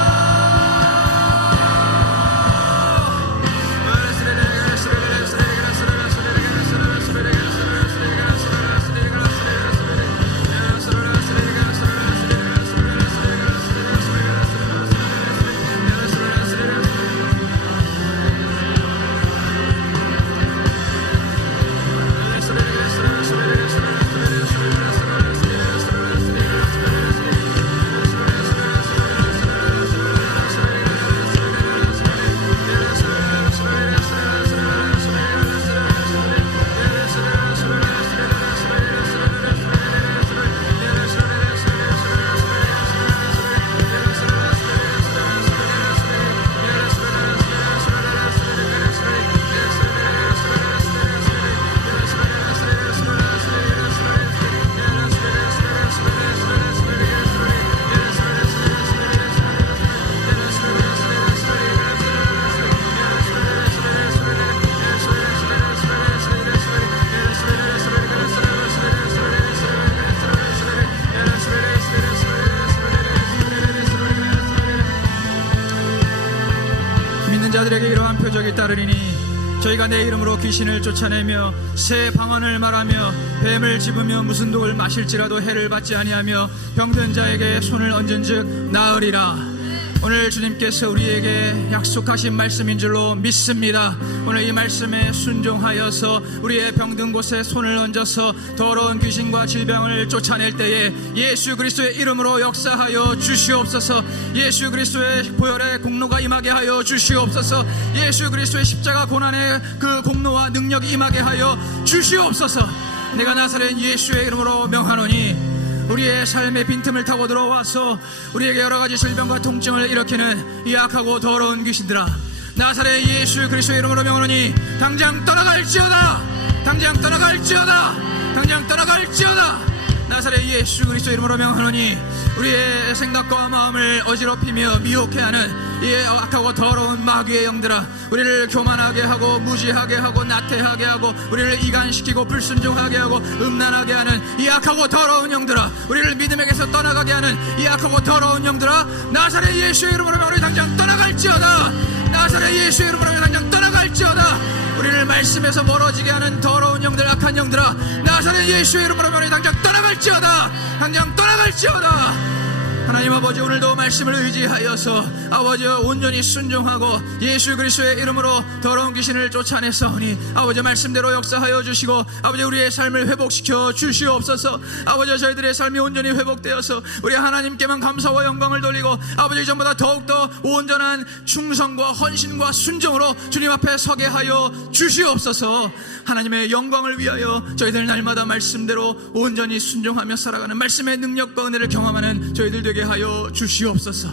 자들에게 이러한 표적이 따르리니 저희가 내 이름으로 귀신을 쫓아내며 새 방언을 말하며 뱀을 집으며 무슨 독을 마실지라도 해를 받지 아니하며 병든 자에게 손을 얹은즉 나으리라. 오늘 주님께서 우리에게 약속하신 말씀인 줄로 믿습니다. 오늘 이 말씀에 순종하여서 우리의 병든 곳에 손을 얹어서 더러운 귀신과 질병을 쫓아낼 때에 예수 그리스도의 이름으로 역사하여 주시옵소서. 예수 그리스도의 보혈의 공로가 임하게 하여 주시옵소서. 예수 그리스도의 십자가 고난의 그 공로와 능력이 임하게 하여 주시옵소서. 내가 나사렛 예수의 이름으로 명하노니 우리의 삶의 빈틈을 타고 들어와서 우리에게 여러가지 질병과 통증을 일으키는 약하고 더러운 귀신들아, 나사렛 예수 그리스도의 이름으로 명하노니 당장 떠나갈지어다. 당장 떠나갈지어다. 당장 떠나갈지어다. 나사렛 예수 그리스도 이름으로 명하노니 우리의 생각과 마음을 어지럽히며 미혹해하는 이 악하고 더러운 마귀의 영들아, 우리를 교만하게 하고 무지하게 하고 나태하게 하고 우리를 이간시키고 불순종하게 하고 음란하게 하는 이 악하고 더러운 영들아, 우리를 믿음에게서 떠나가게 하는 이 악하고 더러운 영들아, 나사렛 예수의 이름으로 우리 당장 떠나갈지어다. 나사렛 예수의 이름으로 당장 떠나갈지어다. 우리를 말씀에서 멀어지게 하는 더러운 영들, 악한 영들아, 나사렛 예수의 이름으로 우리 당장 떠나갈지어다. 당장 떠나갈지어다. 하나님 아버지, 오늘도 말씀을 의지하여서 아버지 온전히 순종하고 예수 그리스도의 이름으로 더러운 귀신을 쫓아냈사오니 아버지 말씀대로 역사하여 주시고 아버지 우리의 삶을 회복시켜 주시옵소서. 아버지 저희들의 삶이 온전히 회복되어서 우리 하나님께만 감사와 영광을 돌리고 아버지 전보다 더욱더 온전한 충성과 헌신과 순종으로 주님 앞에 서게 하여 주시옵소서. 하나님의 영광을 위하여 저희들 날마다 말씀대로 온전히 순종하며 살아가는 말씀의 능력과 은혜를 경험하는 저희들 되게 하여 주시옵소서.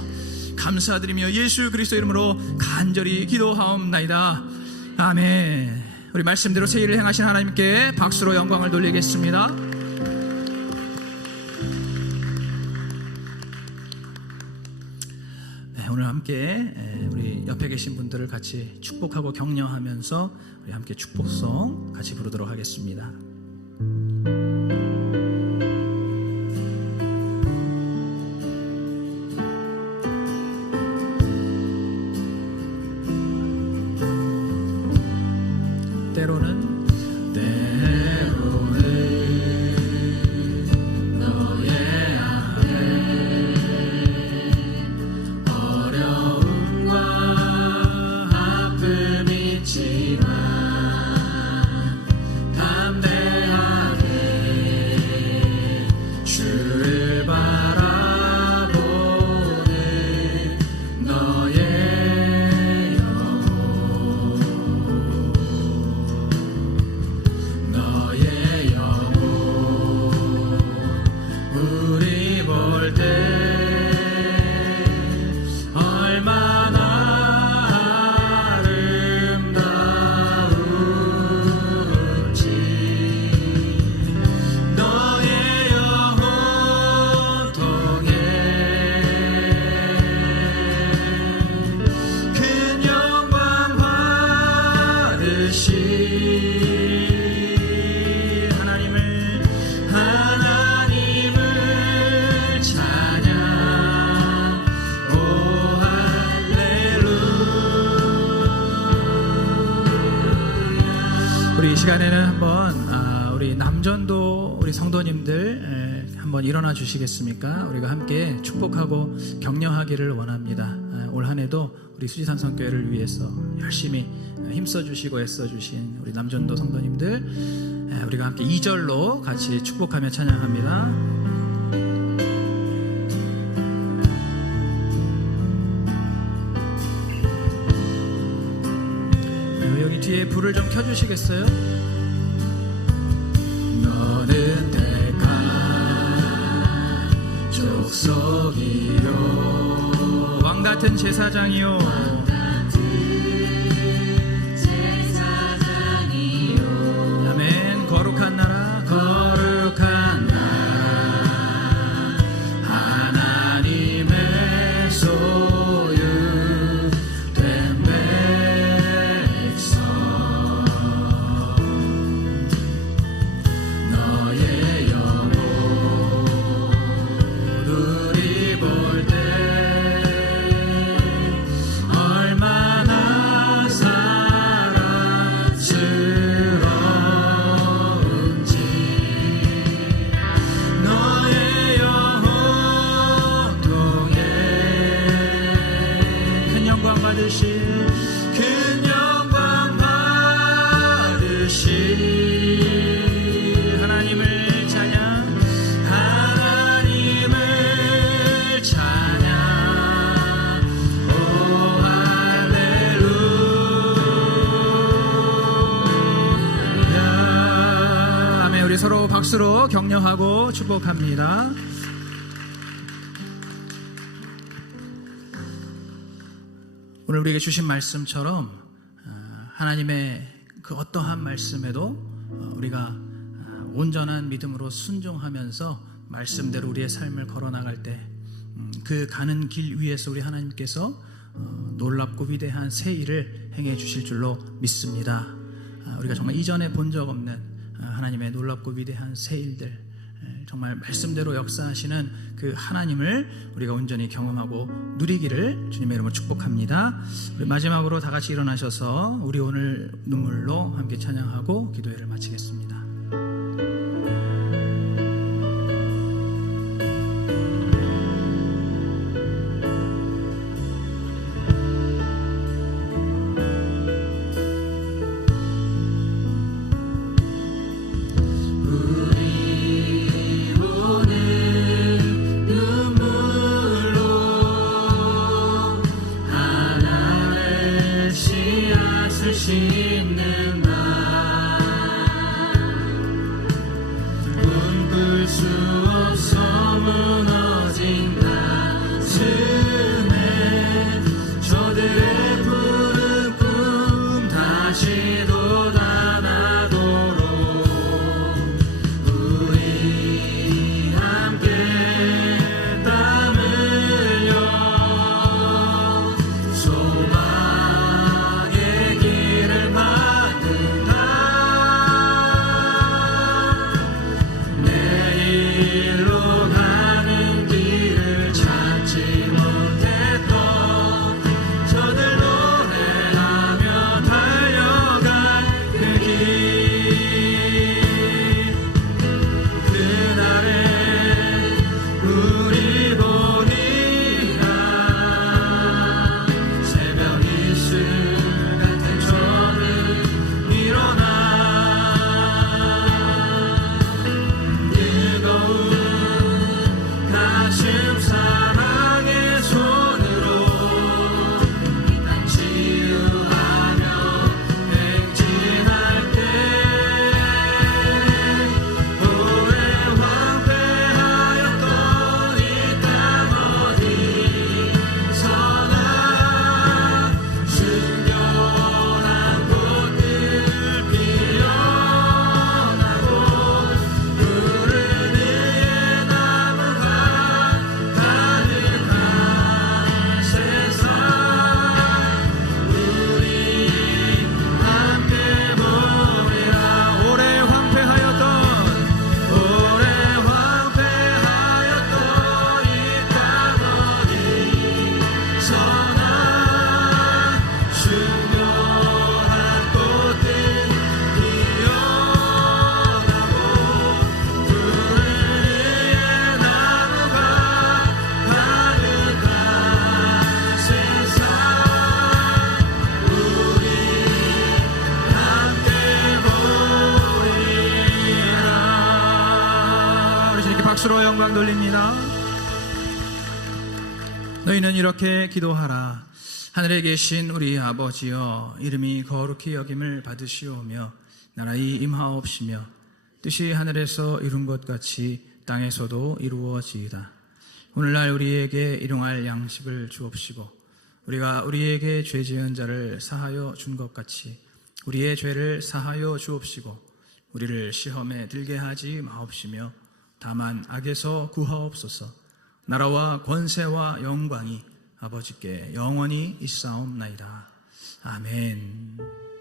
감사드리며 예수 그리스도 이름으로 간절히 기도하옵나이다. 아멘. 우리 말씀대로 새 일을 행하신 하나님께 박수로 영광을 돌리겠습니다. 네, 오늘 함께 우리 옆에 계신 분들을 같이 축복하고 격려하면서 우리 함께 축복송 같이 부르도록 하겠습니다. 때로는 너의 앞에 어려움과 아픔이 있지만 담대하게 주를 바라보는 너의 너의 영혼 우리 볼 때 얼마나 아름다운지 너의 영혼 통해 큰 영광 받으시 하나님을 찬양. 오 할렐루야. 우리 이 시간에는 한번 우리 남전도 우리 성도님들 한번 일어나 주시겠습니까? 우리가 함께 축복하고 격려하기를 원합니다. 올 한해도 우리 수지산 성교회를 위해서 열심히 힘써 주시고 애써 주신 우리 남전도 성도님들, 우리가 함께 2절로 같이 축복하며 찬양합니다. 여기 뒤에 불을 좀 켜주시겠어요? 너는 대가 족속이요 왕같은 제사장이요 아멘. 거룩한 나라 거룩한 나라 하나님의 소유된 백성 너의 영혼 우리 볼 때 얼마나 사랑스러운지 너의 영혼 통해 큰 영광 받으시 큰 영광 받으시 하나님을 찬양 하나님을 찬양. 오 할렐루야. 아멘. 우리 서로 박수로 격려하고 축복합니다. 오늘 우리에게 주신 말씀처럼 하나님의 그 어떠한 말씀에도 우리가 온전한 믿음으로 순종하면서 말씀대로 우리의 삶을 걸어나갈 때 그 가는 길 위에서 우리 하나님께서 놀랍고 위대한 새 일을 행해 주실 줄로 믿습니다. 우리가 정말 이전에 본 적 없는 하나님의 놀랍고 위대한 새 일들, 정말 말씀대로 역사하시는 그 하나님을 우리가 온전히 경험하고 누리기를 주님의 이름으로 축복합니다. 우리 마지막으로 다 같이 일어나셔서 우리 오늘 눈물로 함께 찬양하고 기도회를 마치겠습니다. 박수로 영광 돌립니다. 너희는 이렇게 기도하라. 하늘에 계신 우리 아버지여, 이름이 거룩히 여김을 받으시오며 나라의 임하옵시며 뜻이 하늘에서 이룬 것 같이 땅에서도 이루어지이다. 오늘날 우리에게 일용할 양식을 주옵시고 우리가 우리에게 죄 지은 자를 사하여 준 것 같이 우리의 죄를 사하여 주옵시고 우리를 시험에 들게 하지 마옵시며 다만 악에서 구하옵소서. 나라와 권세와 영광이 아버지께 영원히 있사옵나이다. 아멘.